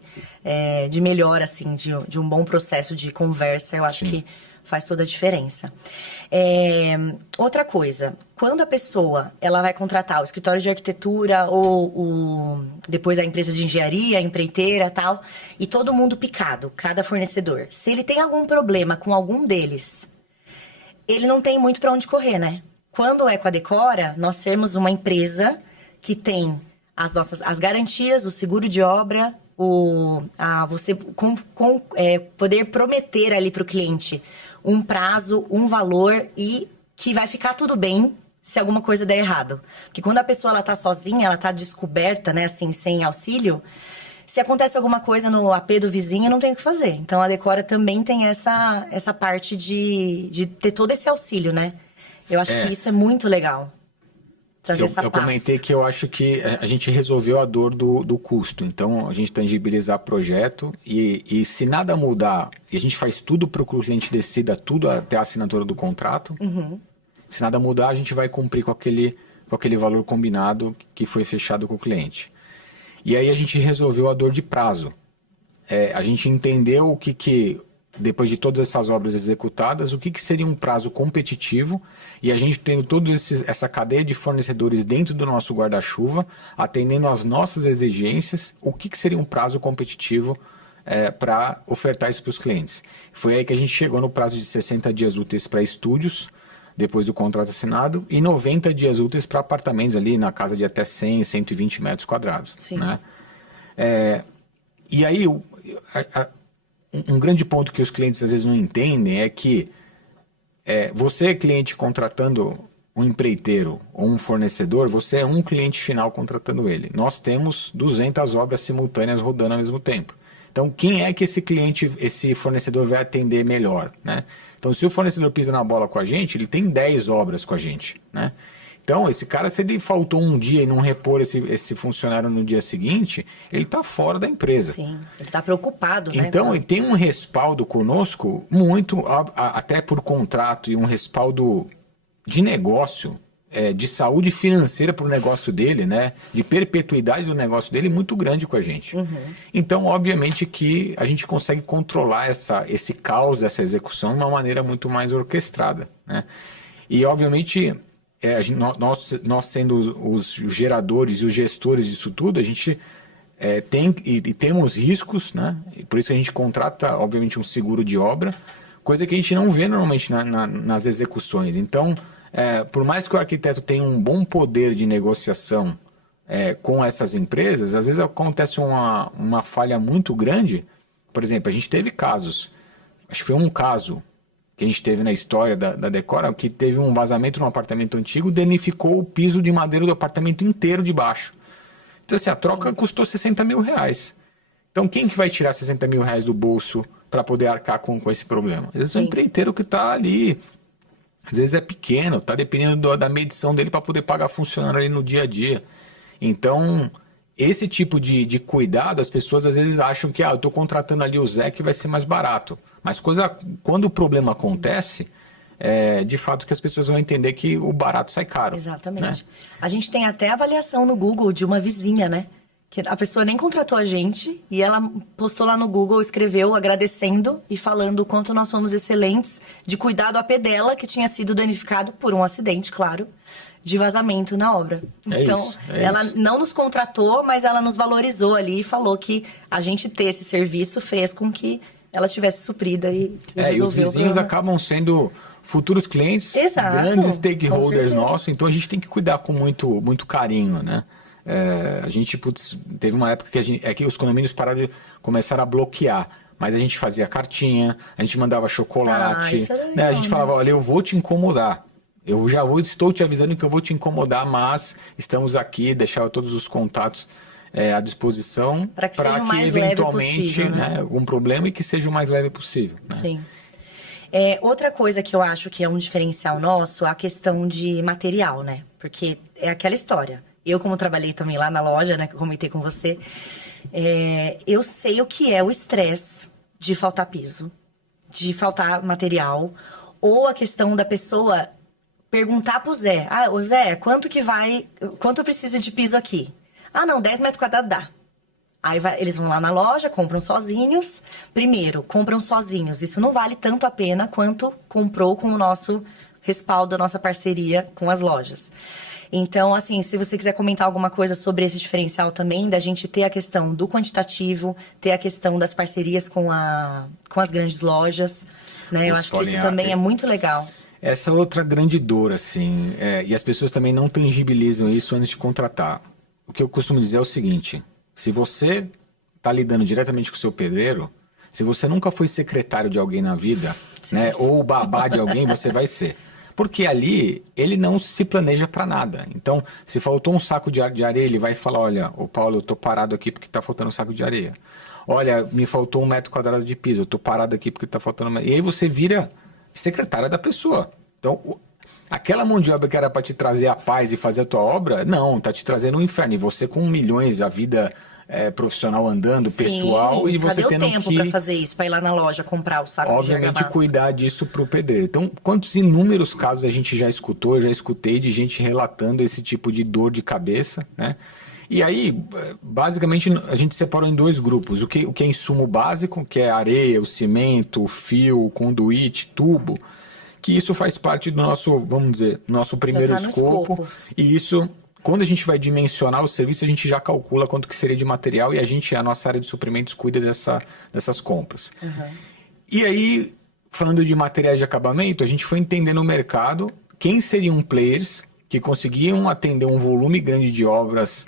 de melhor, assim, de um bom processo de conversa, eu acho que faz toda a diferença. Outra coisa, quando a pessoa ela vai contratar o escritório de arquitetura ou depois a empresa de engenharia, a empreiteira e tal, e todo mundo picado, cada fornecedor, se ele tem algum problema com algum deles, ele não tem muito para onde correr, né? Quando é com a Decora, nós sermos uma empresa que tem as garantias, o seguro de obra, você poder prometer ali para o cliente um prazo, um valor e que vai ficar tudo bem se alguma coisa der errado. Porque quando a pessoa ela tá sozinha, ela tá descoberta, né, assim, sem auxílio, se acontece alguma coisa no AP do vizinho, não tem o que fazer. Então, a Decora também tem essa parte de ter todo esse auxílio, né? Eu acho que isso é muito legal. Trazer essa paz. Eu comentei que eu acho que a gente resolveu a dor do custo. Então, a gente tangibilizar projeto e se nada mudar, e a gente faz tudo para que o cliente decida tudo até a assinatura do contrato, se nada mudar, a gente vai cumprir com aquele valor combinado que foi fechado com o cliente. E aí a gente resolveu a dor de prazo. A gente entendeu depois de todas essas obras executadas, o que seria um prazo competitivo, e a gente tendo toda essa cadeia de fornecedores dentro do nosso guarda-chuva, atendendo às nossas exigências, o que seria um prazo competitivo para ofertar isso para os clientes. Foi aí que a gente chegou no prazo de 60 dias úteis para estúdios, depois do contrato assinado, e 90 dias úteis para apartamentos ali na casa de até 100, 120 metros quadrados. Sim. Né? E aí, um grande ponto que os clientes às vezes não entendem é que você, cliente, contratando um empreiteiro ou um fornecedor, você é um cliente final contratando ele. Nós temos 200 obras simultâneas rodando ao mesmo tempo. Então, quem é que esse cliente, esse fornecedor vai atender melhor, né? Então, se o fornecedor pisa na bola com a gente, ele tem 10 obras com a gente, né? Então, esse cara, se ele faltou um dia e não repor esse funcionário no dia seguinte, ele está fora da empresa. Sim, ele está preocupado, né? Então, ele tem um respaldo conosco muito, até por contrato, e um respaldo de negócio, de saúde financeira para o negócio dele, né? De perpetuidade do negócio dele, muito grande com a gente. Então, obviamente que a gente consegue controlar esse caos dessa execução de uma maneira muito mais orquestrada, né? E, obviamente, nós sendo os geradores e os gestores disso tudo, a gente temos riscos, né? E por isso a gente contrata, obviamente, um seguro de obra, coisa que a gente não vê normalmente nas execuções. Então, por mais que o arquiteto tenha um bom poder de negociação com essas empresas, às vezes acontece uma falha muito grande. Por exemplo, a gente teve casos, acho que foi um caso que a gente teve na história da Decora, que teve um vazamento num apartamento antigo, danificou o piso de madeira do apartamento inteiro de baixo. Então, assim, a troca custou 60 mil reais. Então, quem que vai tirar 60 mil reais do bolso para poder arcar com esse problema? Às vezes é o empreiteiro que está ali. Às vezes é pequeno, está dependendo da medição dele para poder pagar funcionário ali no dia a dia. Então, esse tipo de cuidado, as pessoas às vezes acham que eu estou contratando ali o Zé que vai ser mais barato. Mas quando o problema acontece, de fato que as pessoas vão entender que o barato sai caro. Exatamente. Né? A gente tem até avaliação no Google de uma vizinha, né? Que a pessoa nem contratou a gente e ela postou lá no Google, escreveu agradecendo e falando o quanto nós somos excelentes de cuidar do AP dela, que tinha sido danificado por um acidente, claro, de vazamento na obra. Então, ela não nos contratou, mas ela nos valorizou ali e falou que a gente ter esse serviço fez com que ela tivesse suprida e resolveu e os vizinhos acabam sendo futuros clientes, grandes stakeholders nossos, então a gente tem que cuidar com muito, muito carinho, né? A gente teve uma época que os condomínios começaram a bloquear, mas a gente fazia cartinha, a gente mandava chocolate, né? A gente falava, olha, eu vou te incomodar, estou te avisando que eu vou te incomodar, mas estamos aqui, deixava todos os contatos à disposição para que eventualmente possível, né? algum problema e que seja o mais leve possível. Né? Sim. Outra coisa que eu acho que é um diferencial nosso é a questão de material, né? Porque é aquela história. Eu, como trabalhei também lá na loja, né, que eu comentei com você, eu sei o que é o estresse de faltar piso, de faltar material, ou a questão da pessoa perguntar pro Zé, ô Zé, quanto eu preciso de piso aqui? Não, 10 metros quadrados dá. Aí eles vão lá na loja, compram sozinhos. Primeiro, compram sozinhos. Isso não vale tanto a pena quanto comprou com o nosso respaldo, a nossa parceria com as lojas. Então, assim, se você quiser comentar alguma coisa sobre esse diferencial também, da gente ter a questão do quantitativo, ter a questão das parcerias com as grandes lojas, né? Eu acho que isso também é muito legal. Essa é outra grande dor, assim, e as pessoas também não tangibilizam isso antes de contratar. O que eu costumo dizer é o seguinte, se você está lidando diretamente com o seu pedreiro, se você nunca foi secretário de alguém na vida, né, ou babá de alguém, você vai ser. Porque ali, ele não se planeja para nada. Então, se faltou um saco de areia, ele vai falar, olha, ô Paulo, eu tô parado aqui porque tá faltando um saco de areia. Olha, me faltou 1 metro quadrado de piso, eu tô parado aqui porque tá faltando... E aí você vira secretária da pessoa. Então, aquela mão de obra que era para te trazer a paz e fazer a tua obra, não, tá te trazendo um inferno. E você com milhões, a vida... profissional andando, pessoal, e você tendo que... Cadê o tempo para fazer isso, para ir lá na loja comprar o saco de argamassa? Obviamente, cuidar disso para o pedreiro. Então, quantos inúmeros casos a gente já escutou, eu já escutei de gente relatando esse tipo de dor de cabeça, né? E aí, basicamente, a gente separou em 2 grupos. O que é insumo básico, que é areia, o cimento, o fio, o conduíte, tubo, que isso faz parte do nosso, vamos dizer, nosso primeiro escopo. E isso... Quando a gente vai dimensionar o serviço, a gente já calcula quanto que seria de material e a nossa área de suprimentos cuida dessas compras. E aí, falando de materiais de acabamento, a gente foi entender no mercado quem seriam players que conseguiam atender um volume grande de obras,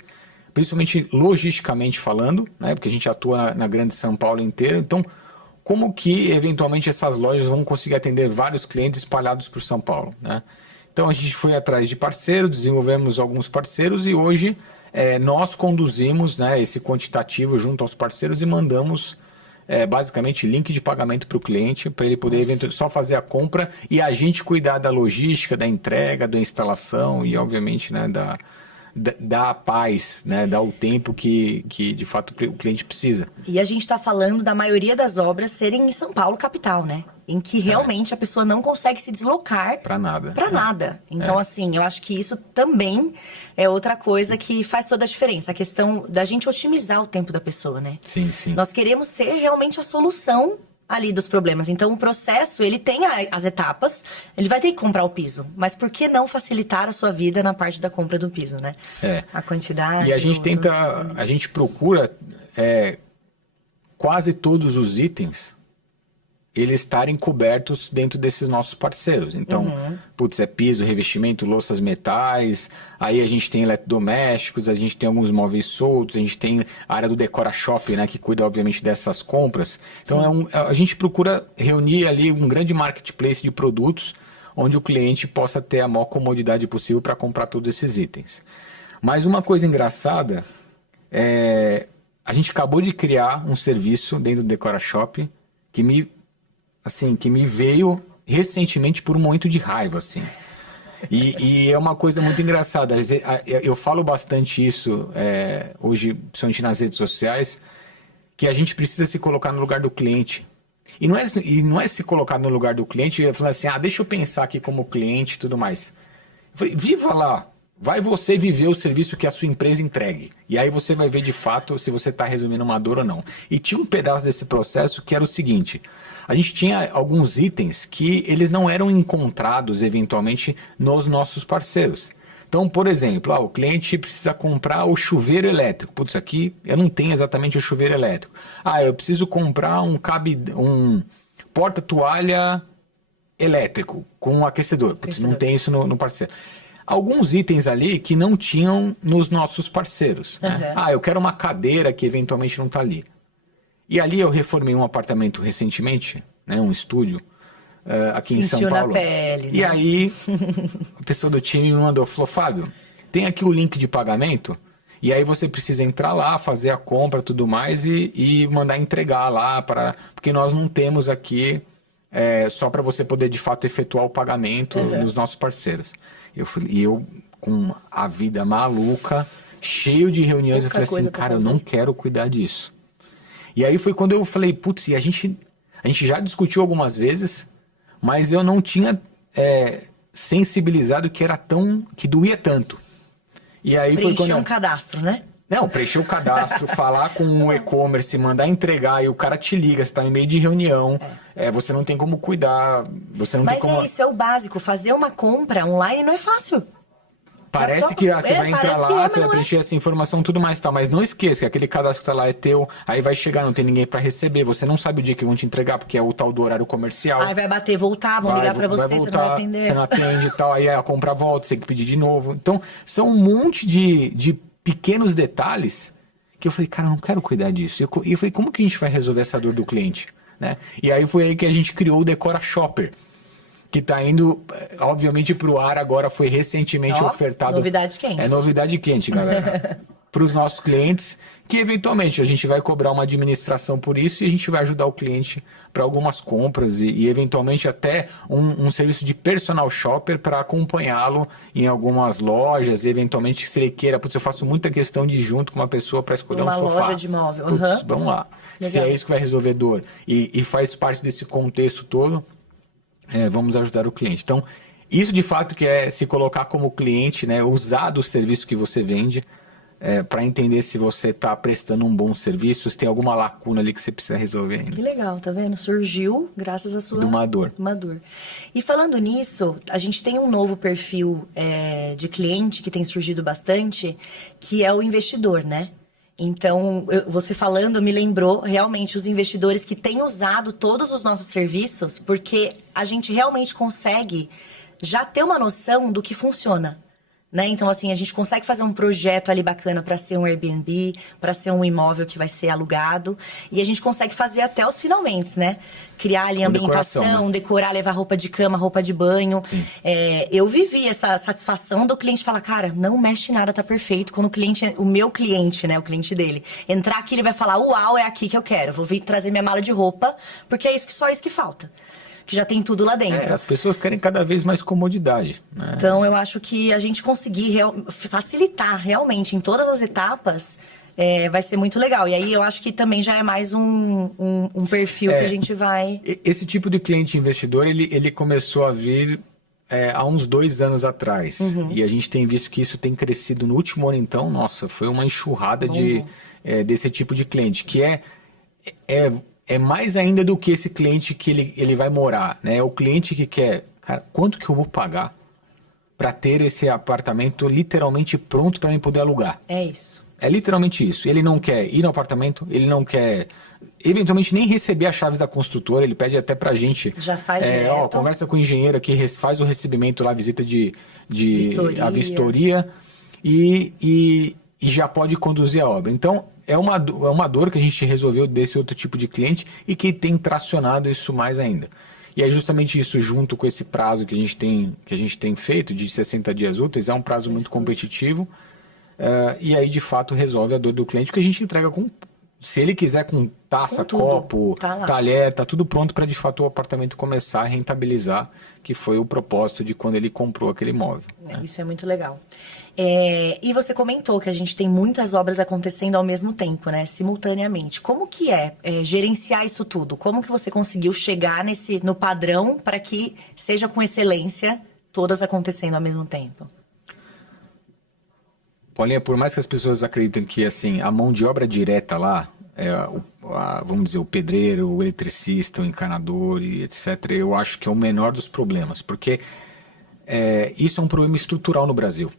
principalmente logisticamente falando, né? Porque a gente atua na grande São Paulo inteira. Então, como que eventualmente essas lojas vão conseguir atender vários clientes espalhados por São Paulo, né? Então a gente foi atrás de parceiros, desenvolvemos alguns parceiros e hoje nós conduzimos, né, esse quantitativo junto aos parceiros e mandamos basicamente link de pagamento para o cliente, para ele poder eventualmente só fazer a compra e a gente cuidar da logística, da entrega, da instalação e obviamente, né, da paz, né, dar o tempo que de fato o cliente precisa. E a gente está falando da maioria das obras serem em São Paulo, capital, né? Em que realmente a pessoa não consegue se deslocar para nada. Para nada. Então, assim, eu acho que isso também é outra coisa que faz toda a diferença. A questão da gente otimizar o tempo da pessoa, né? Sim, sim. Nós queremos ser realmente a solução ali dos problemas. Então, o processo, ele tem as etapas, ele vai ter que comprar o piso. Mas por que não facilitar a sua vida na parte da compra do piso, né? A quantidade... E a gente a gente procura quase todos os itens eles estarem cobertos dentro desses nossos parceiros. Então, piso, revestimento, louças, metais, aí a gente tem eletrodomésticos, a gente tem alguns móveis soltos, a gente tem a área do Decora Shop, né, que cuida, obviamente, dessas compras. Então, a gente procura reunir ali um grande marketplace de produtos, onde o cliente possa ter a maior comodidade possível para comprar todos esses itens. Mas uma coisa engraçada, a gente acabou de criar um serviço dentro do Decora Shop, que me veio recentemente por um momento de raiva, assim. E é uma coisa muito engraçada. Eu falo bastante isso hoje, principalmente nas redes sociais, que a gente precisa se colocar no lugar do cliente. E não é se colocar no lugar do cliente e falar assim, deixa eu pensar aqui como cliente e tudo mais. Eu falei, viva lá. Vai você viver o serviço que a sua empresa entregue. E aí você vai ver de fato se você está resumindo uma dor ou não. E tinha um pedaço desse processo que era o seguinte... A gente tinha alguns itens que eles não eram encontrados eventualmente nos nossos parceiros. Então, por exemplo, o cliente precisa comprar o chuveiro elétrico. Putz, aqui eu não tenho exatamente o chuveiro elétrico. Eu preciso comprar um porta-toalha elétrico com um aquecedor. Putz, não tem isso no parceiro. Alguns itens ali que não tinham nos nossos parceiros. Né? Eu quero uma cadeira que eventualmente não está ali. E ali eu reformei um apartamento recentemente, né, um estúdio, aqui em São Paulo. Na pele, né? E aí, a pessoa do time me mandou, falou, Fábio, tem aqui o link de pagamento, e aí você precisa entrar lá, fazer a compra e tudo mais, e mandar entregar lá, porque nós não temos aqui só para você poder de fato efetuar o pagamento nos nossos parceiros. Eu, com a vida maluca, cheio de reuniões, eu falei assim, cara, eu não quero cuidar disso. E aí foi quando eu falei, putz, e a gente já discutiu algumas vezes, mas eu não tinha sensibilizado que doía tanto. E aí foi quando um cadastro, né? Não, preencher o cadastro, falar com o e-commerce, mandar entregar, e o cara te liga, você está em meio de reunião, você não tem como cuidar, você não tem como... Mas isso é o básico, fazer uma compra online não é fácil. Parece que você vai entrar lá, você vai preencher essa informação, tudo mais, tá? Mas não esqueça que aquele cadastro que tá lá é teu, aí vai chegar, não tem ninguém para receber, você não sabe o dia que vão te entregar, porque é o tal do horário comercial. Aí vai bater, voltar, vão ligar para você, você não vai atender. Você não atende e tal, aí a compra volta, você tem que pedir de novo. Então, são um monte de pequenos detalhes que eu falei, cara, eu não quero cuidar disso. E eu falei, como que a gente vai resolver essa dor do cliente? Né? E aí foi aí que a gente criou o Decora Shopper, que está indo, obviamente, para o ar agora, foi recentemente ofertado. Novidade quente. É novidade quente, galera. Para os nossos clientes, que eventualmente a gente vai cobrar uma administração por isso e a gente vai ajudar o cliente para algumas compras e eventualmente até um serviço de personal shopper para acompanhá-lo em algumas lojas, e eventualmente se ele queira, putz, eu faço muita questão de ir junto com uma pessoa para escolher um sofá. Uma loja de móvel. Putz, vamos lá. Legal. Se é isso que vai resolver dor e faz parte desse contexto todo, vamos ajudar o cliente. Então, isso de fato que é se colocar como cliente, né, usar do serviço que você vende, para entender se você está prestando um bom serviço, se tem alguma lacuna ali que você precisa resolver ainda. Que legal, tá vendo? Surgiu graças à sua... De uma dor. E falando nisso, a gente tem um novo perfil de cliente que tem surgido bastante, que é o investidor, né? Então, você falando me lembrou realmente os investidores que têm usado todos os nossos serviços, porque a gente realmente consegue já ter uma noção do que funciona. Né? Então, assim, a gente consegue fazer um projeto ali bacana para ser um Airbnb, para ser um imóvel que vai ser alugado. E a gente consegue fazer até os finalmente, né? Criar ali ambientação, decorar, levar roupa de cama, roupa de banho. Eu vivi essa satisfação do cliente falar, cara, não mexe nada, tá perfeito. Quando o meu cliente, né, o cliente dele, entrar aqui, ele vai falar, uau, é aqui que eu quero. Vou vir trazer minha mala de roupa, porque é só isso que falta. Que já tem tudo lá dentro. As pessoas querem cada vez mais comodidade. Né? Então, eu acho que a gente conseguir facilitar realmente em todas as etapas vai ser muito legal. E aí, eu acho que também já é mais um perfil que a gente vai... Esse tipo de cliente investidor, ele começou a vir há uns 2 anos atrás. E a gente tem visto que isso tem crescido no último ano, então, nossa, foi uma enxurrada desse tipo de cliente, que é mais ainda do que esse cliente que ele vai morar, né? É o cliente que quer, cara, quanto que eu vou pagar para ter esse apartamento literalmente pronto para mim poder alugar? É isso. É literalmente isso. Ele não quer ir no apartamento, ele não quer, eventualmente, nem receber as chaves da construtora, ele pede até pra gente... Já faz direto. Conversa com o engenheiro aqui, faz o recebimento lá, visita de vistoria. A vistoria e já pode conduzir a obra. Então, é uma dor que a gente resolveu desse outro tipo de cliente e que tem tracionado isso mais ainda. E é justamente isso, junto com esse prazo que a gente tem feito, de 60 dias úteis, é um prazo muito competitivo. E aí, de fato, resolve a dor do cliente, que a gente entrega com... Se ele quiser com taça, copo, talher, tá tudo pronto para, de fato, o apartamento começar a rentabilizar, que foi o propósito de quando ele comprou aquele imóvel. Né? Isso é muito legal. E você comentou que a gente tem muitas obras acontecendo ao mesmo tempo, né? Simultaneamente. Como que gerenciar isso tudo? Como que você conseguiu chegar no padrão para que seja com excelência todas acontecendo ao mesmo tempo? Paulinha, por mais que as pessoas acreditem que assim, a mão de obra direta lá, vamos dizer, o pedreiro, o eletricista, o encanador e etc., eu acho que é o menor dos problemas, porque isso é um problema estrutural no Brasil.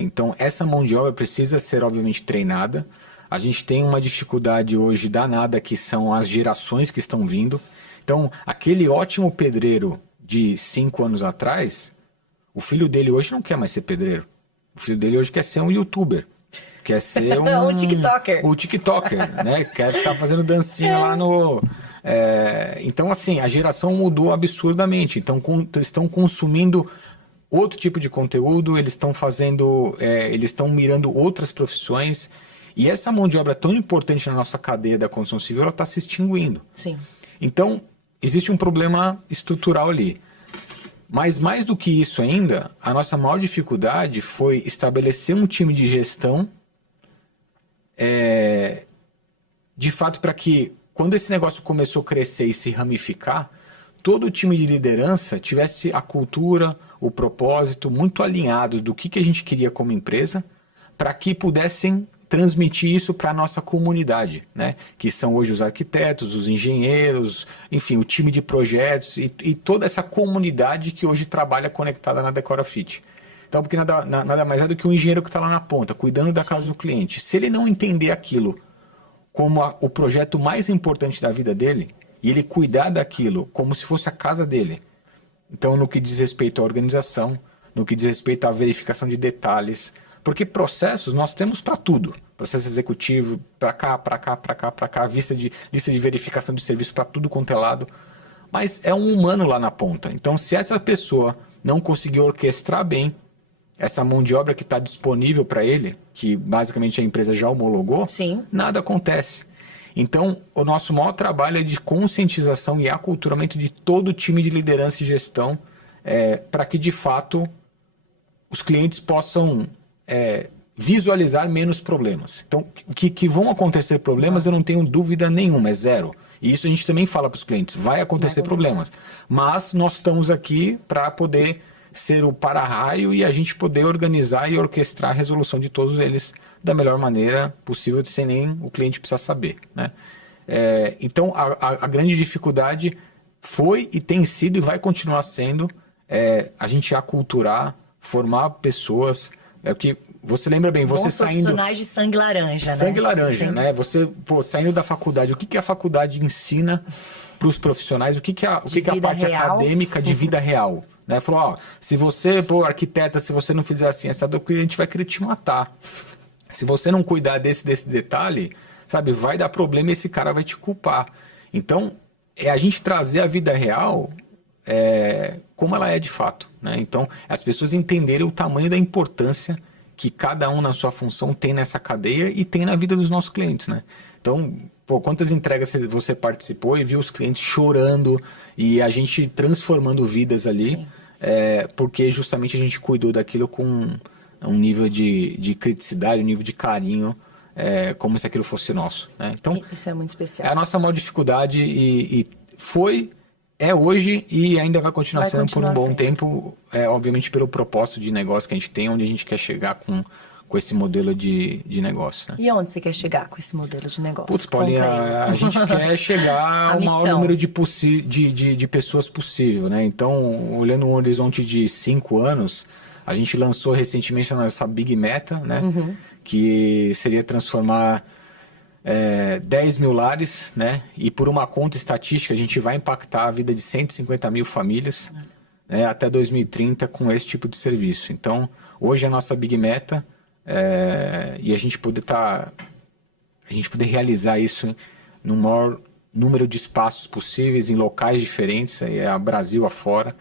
Então, essa mão de obra precisa ser, obviamente, treinada. A gente tem uma dificuldade hoje danada, que são as gerações que estão vindo. Então, aquele ótimo pedreiro de 5 anos atrás, o filho dele hoje não quer mais ser pedreiro. O filho dele hoje quer ser um youtuber. Quer ser um TikToker. O TikToker, né? Quer ficar fazendo dancinha lá no... Então, assim, a geração mudou absurdamente. Então, estão consumindo outro tipo de conteúdo, eles estão mirando outras profissões. E essa mão de obra tão importante na nossa cadeia da construção civil, ela está se extinguindo. Sim. Então, existe um problema estrutural ali. Mas mais do que isso ainda, a nossa maior dificuldade foi estabelecer um time de gestão de fato para que, quando esse negócio começou a crescer e se ramificar, todo o time de liderança tivesse a cultura, o propósito muito alinhados do que a gente queria como empresa, para que pudessem transmitir isso para a nossa comunidade, né? Que são hoje os arquitetos, os engenheiros, enfim, o time de projetos e toda essa comunidade que hoje trabalha conectada na Decorafit. Então, porque nada mais é do que um engenheiro que está lá na ponta, cuidando da casa do cliente. Se ele não entender aquilo como o projeto mais importante da vida dele, e ele cuidar daquilo como se fosse a casa dele, então, no que diz respeito à organização, no que diz respeito à verificação de detalhes, porque processos nós temos para tudo. Processo executivo, para cá, lista de verificação de serviço para tudo quanto é lado. Mas é um humano lá na ponta. Então, se essa pessoa não conseguir orquestrar bem essa mão de obra que está disponível para ele, que basicamente a empresa já homologou, sim, nada acontece. Então, o nosso maior trabalho é de conscientização e aculturamento de todo o time de liderança e gestão para que, de fato, os clientes possam visualizar menos problemas. Então, que vão acontecer problemas, eu não tenho dúvida nenhuma, é zero. E isso a gente também fala para os clientes, vai acontecer problemas. Mas nós estamos aqui para poder ser o para-raio e a gente poder organizar e orquestrar a resolução de todos eles da melhor maneira possível, sem nem o cliente precisar saber, né? Então, a grande dificuldade foi e tem sido e vai continuar sendo a gente aculturar, formar pessoas, que você lembra bem, você saindo... profissionais de sangue laranja, sangue laranja, né? Você saindo da faculdade, o que a faculdade ensina para os profissionais, o que a parte acadêmica de vida real, né? Falou, ó, se você, pô, arquiteta, se você não fizer assim, essa do cliente vai querer te matar. Se você não cuidar desse detalhe, sabe, vai dar problema e esse cara vai te culpar. Então, é a gente trazer a vida real como ela é de fato, né? Então, as pessoas entenderem o tamanho da importância que cada um na sua função tem nessa cadeia e tem na vida dos nossos clientes, né? Então, pô, quantas entregas você participou e viu os clientes chorando e a gente transformando vidas ali, porque justamente a gente cuidou daquilo com um nível de criticidade, um nível de carinho, como se aquilo fosse nosso, né? Então, isso é muito especial. É a nossa maior dificuldade e é hoje e ainda vai continuar sendo por um bom tempo, obviamente pelo propósito de negócio que a gente tem, onde a gente quer chegar com esse modelo de negócio. Né? E onde você quer chegar com esse modelo de negócio? Putz, Paulinha, a gente quer chegar ao maior número de pessoas possível, né? Então, olhando um horizonte de 5 anos, a gente lançou recentemente a nossa Big Meta, né? Que seria transformar 10 mil lares, né? E por uma conta estatística, a gente vai impactar a vida de 150 mil famílias, né? Até 2030 com esse tipo de serviço. Então, hoje a nossa Big Meta e a gente poder realizar isso no maior número de espaços possíveis, em locais diferentes, a Brasil afora,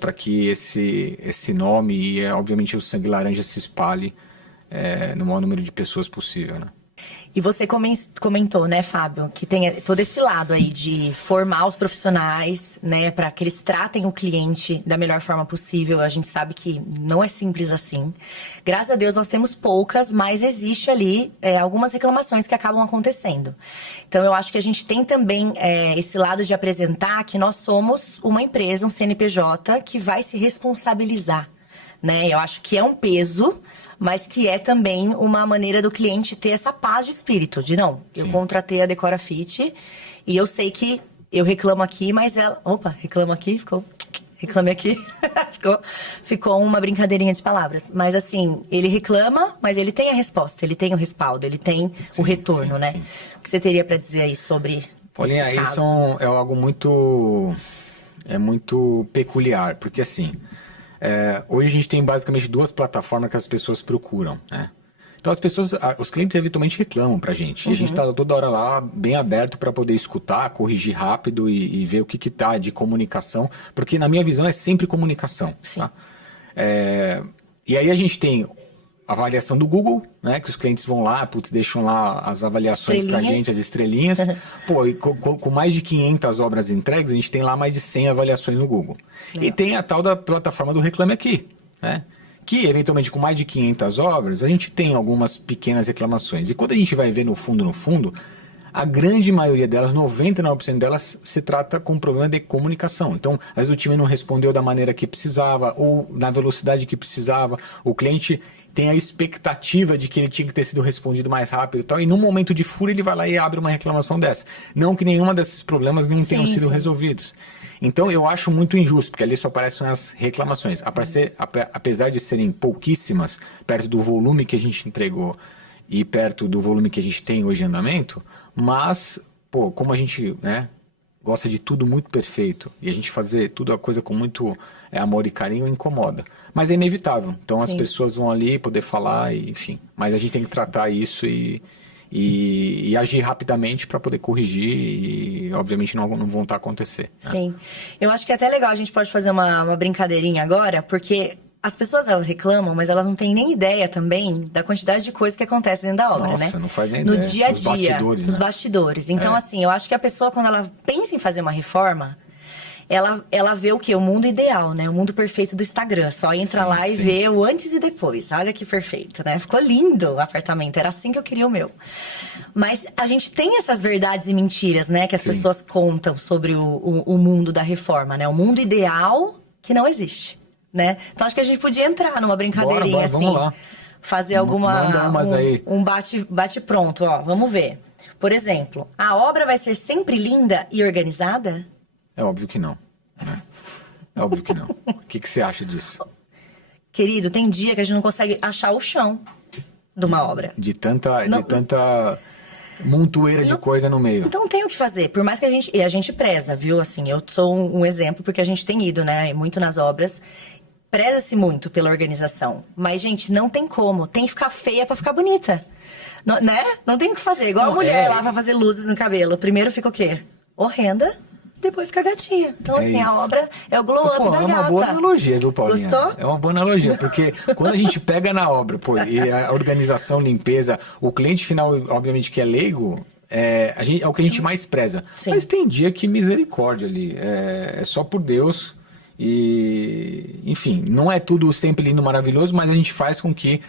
para que esse nome e, obviamente, o Sangue Laranja se espalhe no maior número de pessoas possível, né? E você comentou, né, Fábio, que tem todo esse lado aí de formar os profissionais, né, para que eles tratem o cliente da melhor forma possível. A gente sabe que não é simples assim. Graças a Deus nós temos poucas, mas existe ali algumas reclamações que acabam acontecendo. Então eu acho que a gente tem também esse lado de apresentar que nós somos uma empresa, um CNPJ, que vai se responsabilizar, né? Eu acho que é um peso, mas que é também uma maneira do cliente ter essa paz de espírito, de não, eu Sim. contratei a Decora Fit e eu sei que eu reclamo aqui, mas ela... Opa, reclamo aqui, reclame aqui. ficou uma brincadeirinha de palavras. Mas assim, ele reclama, mas ele tem a resposta, ele tem o respaldo, ele tem o retorno, né? Sim. O que você teria para dizer aí sobre Paulinha, esse caso? Isso é algo muito peculiar, porque assim... hoje a gente tem basicamente 2 plataformas que as pessoas procuram, né? Então os clientes eventualmente reclamam pra gente. E a gente tá toda hora lá, bem aberto para poder escutar, corrigir rápido e ver o que tá de comunicação. Porque na minha visão é sempre comunicação. Tá? E aí a gente tem a avaliação do Google, né? Que os clientes vão lá, deixam lá as avaliações pra gente, as estrelinhas. Pô, e com mais de 500 obras entregues, a gente tem lá mais de 100 avaliações no Google. E tem a tal da plataforma do Reclame Aqui, né? Que, eventualmente, com mais de 500 obras, a gente tem algumas pequenas reclamações. E quando a gente vai ver no fundo, a grande maioria delas, 99% delas, se trata com problema de comunicação. Então, às vezes o time não respondeu da maneira que precisava, ou na velocidade que precisava, o cliente tem a expectativa de que ele tinha que ter sido respondido mais rápido e tal, e num momento de fúria ele vai lá e abre uma reclamação dessa. Não que nenhuma desses problemas não tenham sido resolvidos. Então eu acho muito injusto, porque ali só aparecem as reclamações. Apesar de serem pouquíssimas, perto do volume que a gente entregou e perto do volume que a gente tem hoje em andamento, mas, pô, como a gente, né, gosta de tudo muito perfeito e a gente fazer tudo a coisa com muito amor e carinho incomoda. Mas é inevitável. Então as pessoas vão ali poder falar, e, enfim. Mas a gente tem que tratar isso e agir rapidamente para poder corrigir e, obviamente, não voltar a acontecer. Né? Sim. Eu acho que é até legal, a gente pode fazer uma brincadeirinha agora, porque as pessoas, elas reclamam, mas elas não têm nem ideia também da quantidade de coisas que acontece dentro da obra, né? Nossa, não faz nem no ideia. Dia a dia, nos bastidores. Nos bastidores. Então, assim, eu acho que a pessoa, quando ela pensa em fazer uma reforma, ela vê o quê? O mundo ideal, né? O mundo perfeito do Instagram. Só entra lá e vê o antes e depois. Olha que perfeito, né? Ficou lindo o apartamento. Era assim que eu queria o meu. Mas a gente tem essas verdades e mentiras, né? Que as pessoas contam sobre o mundo da reforma, né? O mundo ideal que não existe, né? Então acho que a gente podia entrar numa brincadeirinha bora, assim. Vamos lá. Fazer alguma... Manda umas aí. Um bate pronto, ó. Vamos ver. Por exemplo, a obra vai ser sempre linda e organizada? É óbvio que não. Né? É óbvio que não. O que você acha disso? Querido, tem dia que a gente não consegue achar o chão de uma obra. De tanta montoeira de coisa no meio. Então tem o que fazer, por mais que a gente preza, viu? Assim, eu sou um exemplo porque a gente tem ido, né, muito nas obras. Preza-se muito pela organização. Mas, gente, não tem como. Tem que ficar feia pra ficar bonita. Não, né? Não tem o que fazer. Igual a mulher lá pra fazer luzes no cabelo. Primeiro fica o quê? Horrenda. Depois fica gatinha. Então, assim, a obra é o glow up da gata. É uma boa analogia, viu, Paulinha? Gostou? É uma boa analogia, porque quando a gente pega na obra, pô, e a organização, limpeza, o cliente final, obviamente, que é leigo, é o que a gente mais preza. Sim. Mas tem dia que misericórdia ali. É só por Deus. E, enfim, não é tudo sempre lindo, maravilhoso, mas a gente faz com que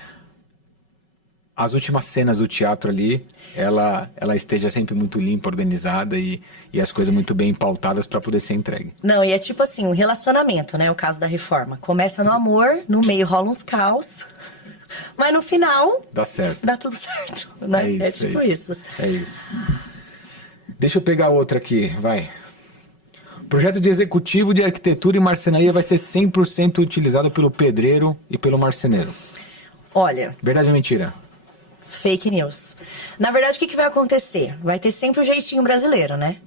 as últimas cenas do teatro ali, ela esteja sempre muito limpa, organizada e as coisas muito bem pautadas para poder ser entregue. Não, e é tipo assim, um relacionamento, né? O caso da reforma. Começa no amor, no meio rola uns caos, mas no final... Dá certo. Dá tudo certo, né? É tipo isso. É isso. Deixa eu pegar outra aqui, vai. Projeto de executivo de arquitetura e marcenaria vai ser 100% utilizado pelo pedreiro e pelo marceneiro. Olha... Verdade ou mentira? Fake news. Na verdade, o que vai acontecer? Vai ter sempre o jeitinho brasileiro, né?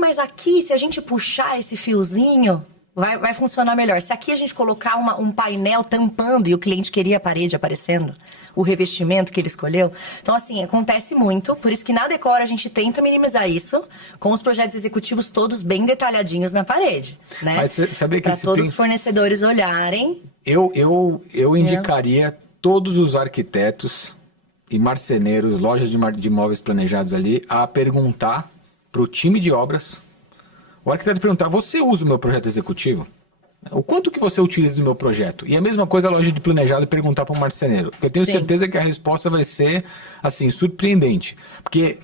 Mas aqui, se a gente puxar esse fiozinho, vai funcionar melhor. Se aqui a gente colocar um painel tampando e o cliente queria a parede aparecendo, o revestimento que ele escolheu. Então, assim, acontece muito. Por isso que na Decor a gente tenta minimizar isso com os projetos executivos todos bem detalhadinhos na parede, né? Mas sabia que para todos os fornecedores olharem. Eu indicaria todos os arquitetos e marceneiros, lojas de imóveis planejados ali, a perguntar para o time de obras, o arquiteto perguntar: você usa o meu projeto executivo? O quanto que você utiliza do meu projeto? E a mesma coisa a loja de planejado perguntar para o marceneiro. Porque eu tenho certeza que a resposta vai ser, assim, surpreendente. Porque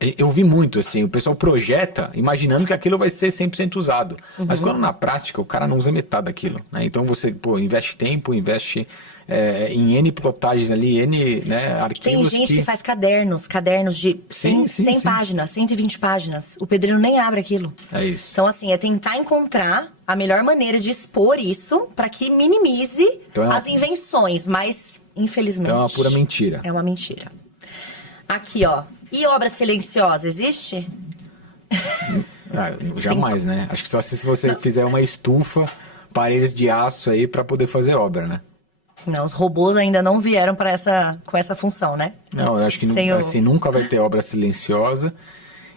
eu vi muito, assim, o pessoal projeta imaginando que aquilo vai ser 100% usado. Mas quando na prática o cara não usa metade daquilo, né? Então você, investe tempo, investe... em N plotagens ali, N, né, arquivos. Tem gente que faz cadernos de 100 páginas, 120 páginas. O pedreiro nem abre aquilo. É isso. Então, assim, é tentar encontrar a melhor maneira de expor isso para que minimize as invenções, mas, infelizmente... Então é uma pura mentira. É uma mentira. Aqui, ó. E obra silenciosa, existe? Jamais, né? Acho que só se você fizer uma estufa, paredes de aço aí para poder fazer obra, né? Não, os robôs ainda não vieram com essa função, né? Não, eu acho que assim, nunca vai ter obra silenciosa.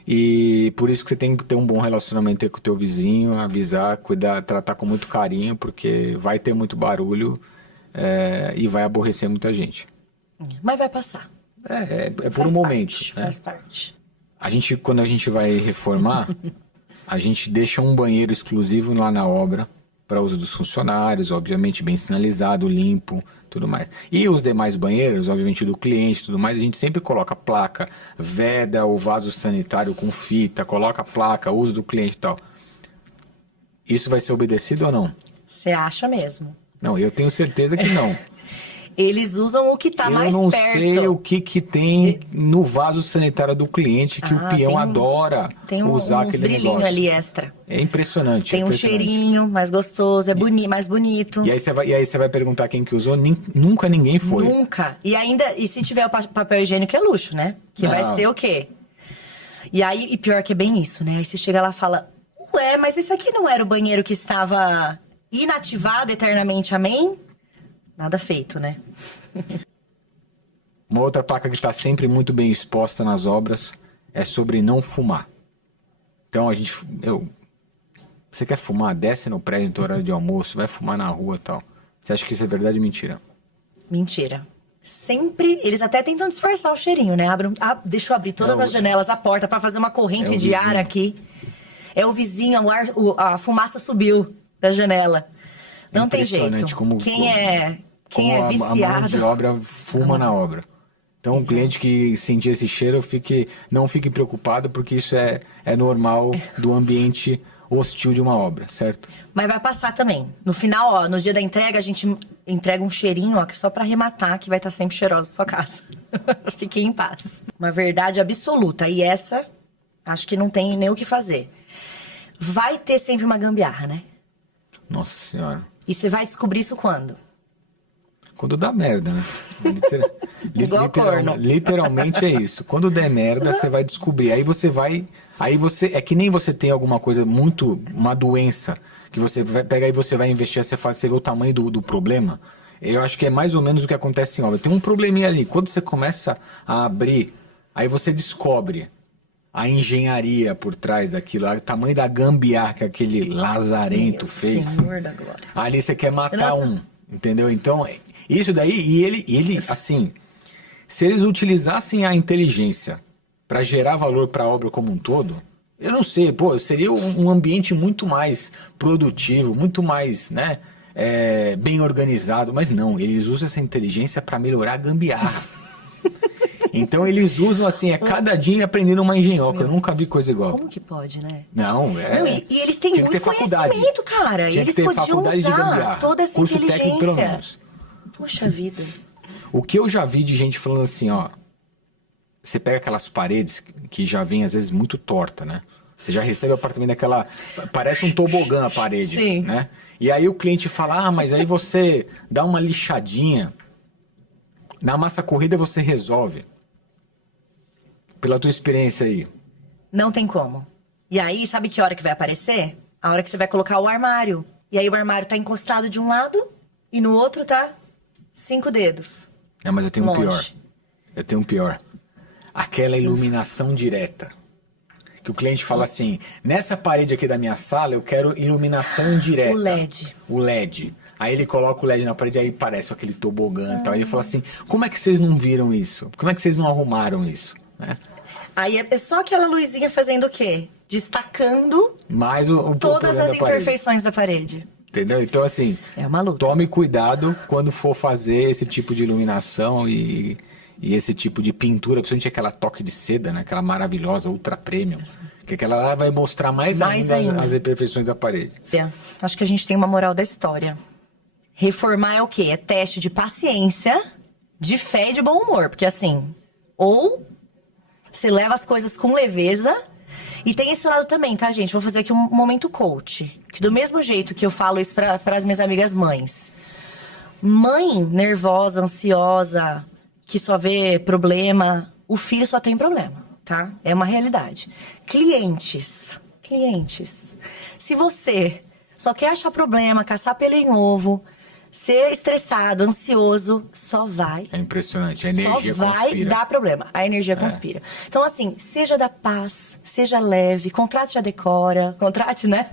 E por isso que você tem que ter um bom relacionamento com o teu vizinho, avisar, cuidar, tratar com muito carinho, porque vai ter muito barulho e vai aborrecer muita gente. Mas vai passar. É por um momento. Faz parte. Quando a gente vai reformar, a gente deixa um banheiro exclusivo lá na obra, para uso dos funcionários, obviamente bem sinalizado, limpo, tudo mais. E os demais banheiros, obviamente do cliente, tudo mais, a gente sempre coloca placa, veda o vaso sanitário com fita, coloca placa, uso do cliente e tal. Isso vai ser obedecido ou não? Você acha mesmo? Não, eu tenho certeza que não. Eles usam o que está mais perto. Eu não sei o que tem no vaso sanitário do cliente que o peão adora usar aquele negócio. Tem um brilhinho ali extra. É impressionante. Tem um cheirinho mais gostoso, mais bonito. E aí você vai perguntar quem que usou, nunca ninguém foi. Nunca. E se tiver o papel higiênico é luxo, né? Que vai ser o quê? E pior que é bem isso, né? Aí você chega lá e fala: ué, mas esse aqui não era o banheiro que estava inativado eternamente, amém? Nada feito, né? Uma outra placa que está sempre muito bem exposta nas obras é sobre não fumar. Então você quer fumar? Desce no prédio no horário de almoço, vai fumar na rua e tal. Você acha que isso é verdade ou mentira? Mentira. Sempre, eles até tentam disfarçar o cheirinho, né? Deixa eu abrir todas as janelas, a porta para fazer uma corrente de ar aqui. É o vizinho, a fumaça subiu da janela. Não tem jeito. Quem é viciado... A mão de obra fuma na obra. Então, o cliente que sentir esse cheiro, não fique preocupado, porque isso é normal do ambiente hostil de uma obra, certo? Mas vai passar também. No final, no dia da entrega, a gente entrega um cheirinho, que é só para arrematar, que vai estar sempre cheirosa a sua casa. Fiquem em paz. Uma verdade absoluta. E essa, acho que não tem nem o que fazer. Vai ter sempre uma gambiarra, né? Nossa Senhora. E você vai descobrir isso quando? Quando dá merda, né? Igual corno. Literalmente é isso. Quando der merda, você vai descobrir. É que nem você tem alguma coisa uma doença, que você vai pegar e você vai investir, você vê o tamanho do problema. Eu acho que é mais ou menos o que acontece em obra. Tem um probleminha ali. Quando você começa a abrir, aí você descobre a engenharia por trás daquilo, o tamanho da gambiarra que aquele lazarento fez. Senhor da glória. Ali você quer matar entendeu? Então, isso daí, e ele assim, se eles utilizassem a inteligência para gerar valor para a obra como um todo, eu não sei, seria um ambiente muito mais produtivo, muito mais, né, bem organizado, mas não, eles usam essa inteligência para melhorar a gambiarra. Então eles usam assim, cada dia aprendendo uma engenhoca. Eu nunca vi coisa igual. Como que pode, né? Não, e eles têm muito conhecimento, cara. Tinha Eles que ter podiam usar toda essa curso inteligência. Técnico, pelo menos. Poxa vida. O que eu já vi de gente falando assim, ó, você pega aquelas paredes que já vem às vezes muito torta, né? Você já recebe o apartamento daquela, parece um tobogã a parede, Sim. Né? E aí o cliente fala, mas aí você dá uma lixadinha, na massa corrida você resolve. Pela tua experiência aí. Não tem como. E aí, sabe que hora que vai aparecer? A hora que você vai colocar o armário. E aí o armário tá encostado de um lado e no outro tá 5 dedos. Não, mas eu tenho longe. um pior. Eu tenho um pior. Aquela iluminação direta. Que o cliente fala assim, nessa parede aqui da minha sala eu quero iluminação direta. O LED. O LED. Aí ele coloca o LED na parede, aí parece aquele tobogã e tal. Aí ele fala assim, como é que vocês não viram isso? Como é que vocês não arrumaram isso? Né? Aí é só aquela luzinha fazendo o quê? Destacando mais todas as imperfeições da parede. Entendeu? Então, assim, é uma luta. Tome cuidado quando for fazer esse tipo de iluminação e esse tipo de pintura, principalmente aquela toque de seda, né? Aquela maravilhosa, ultra premium. Que aquela lá vai mostrar mais ainda as imperfeições da parede. Acho que a gente tem uma moral da história. Reformar é o quê? É teste de paciência, de fé e de bom humor. Porque assim, ou você leva as coisas com leveza. E tem esse lado também, tá, gente? Vou fazer aqui um momento coach. Que do mesmo jeito que eu falo isso para as minhas amigas mães. Mãe nervosa, ansiosa, que só vê problema, o filho só tem problema, tá? É uma realidade. Clientes. Se você só quer achar problema, caçar pelo em ovo, ser estressado, ansioso, só vai. É impressionante, a energia só vai conspira. dar problema. A energia conspira. Então, assim, seja da paz, seja leve, contrate a Decora, contrate, né?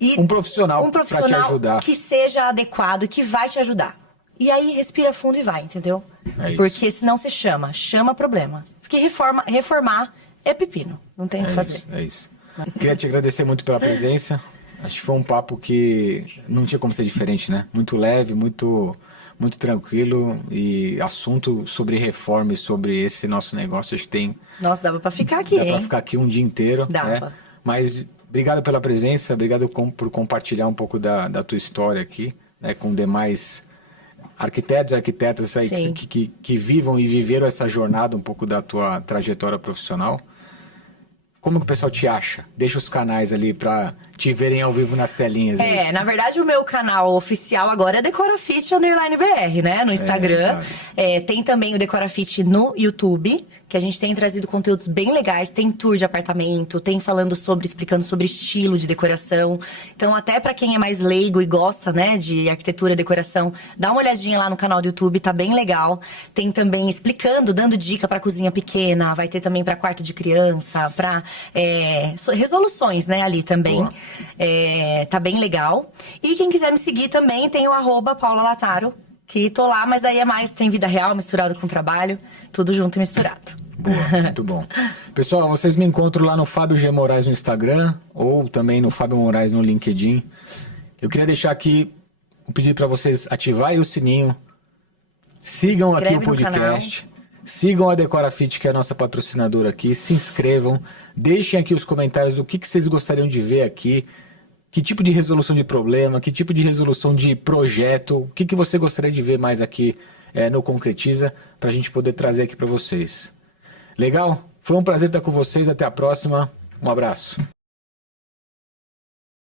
E um profissional para te ajudar. Que seja adequado, que vai te ajudar. E aí, respira fundo e vai, entendeu? É isso. Porque senão você chama problema. Porque reformar é pepino, não tem o que fazer. É isso. Queria te agradecer muito pela presença. Acho que foi um papo que não tinha como ser diferente, né? Muito leve, muito tranquilo e assunto sobre reforma e sobre esse nosso negócio, acho que tem... Nossa, dava pra ficar aqui, Dá pra ficar aqui um dia inteiro, dava. Né? Mas obrigado pela presença, obrigado por compartilhar um pouco da tua história aqui, né? Com demais arquitetos e arquitetas aí que vivam e viveram essa jornada um pouco da tua trajetória profissional. Como que o pessoal te acha? Deixa os canais ali pra te verem ao vivo nas telinhas. Aí. Na verdade o meu canal oficial agora é DecoraFit_BR, né? No Instagram. Tem também o DecoraFit no YouTube, que a gente tem trazido conteúdos bem legais. Tem tour de apartamento, tem explicando sobre estilo de decoração. Então até pra quem é mais leigo e gosta, né, de arquitetura e decoração, dá uma olhadinha lá no canal do YouTube, tá bem legal. Tem também explicando, dando dica pra cozinha pequena, vai ter também pra quarto de criança, pra resoluções, né, ali também. Tá bem legal. E quem quiser me seguir também tem o @PaulaLataro, que tô lá, mas daí tem vida real misturado com trabalho, tudo junto e misturado. Boa, muito bom. Pessoal, vocês me encontram lá no Fábio G. Moraes no Instagram ou também no Fábio Moraes no LinkedIn. Eu queria deixar aqui o pedido para vocês ativarem o sininho, sigam aqui o podcast, sigam a DecoraFit, que é a nossa patrocinadora aqui, se inscrevam, deixem aqui os comentários do que vocês gostariam de ver aqui, que tipo de resolução de problema, que tipo de resolução de projeto, o que você gostaria de ver mais aqui no Concretiza, para a gente poder trazer aqui para vocês. Legal? Foi um prazer estar com vocês, até a próxima, um abraço.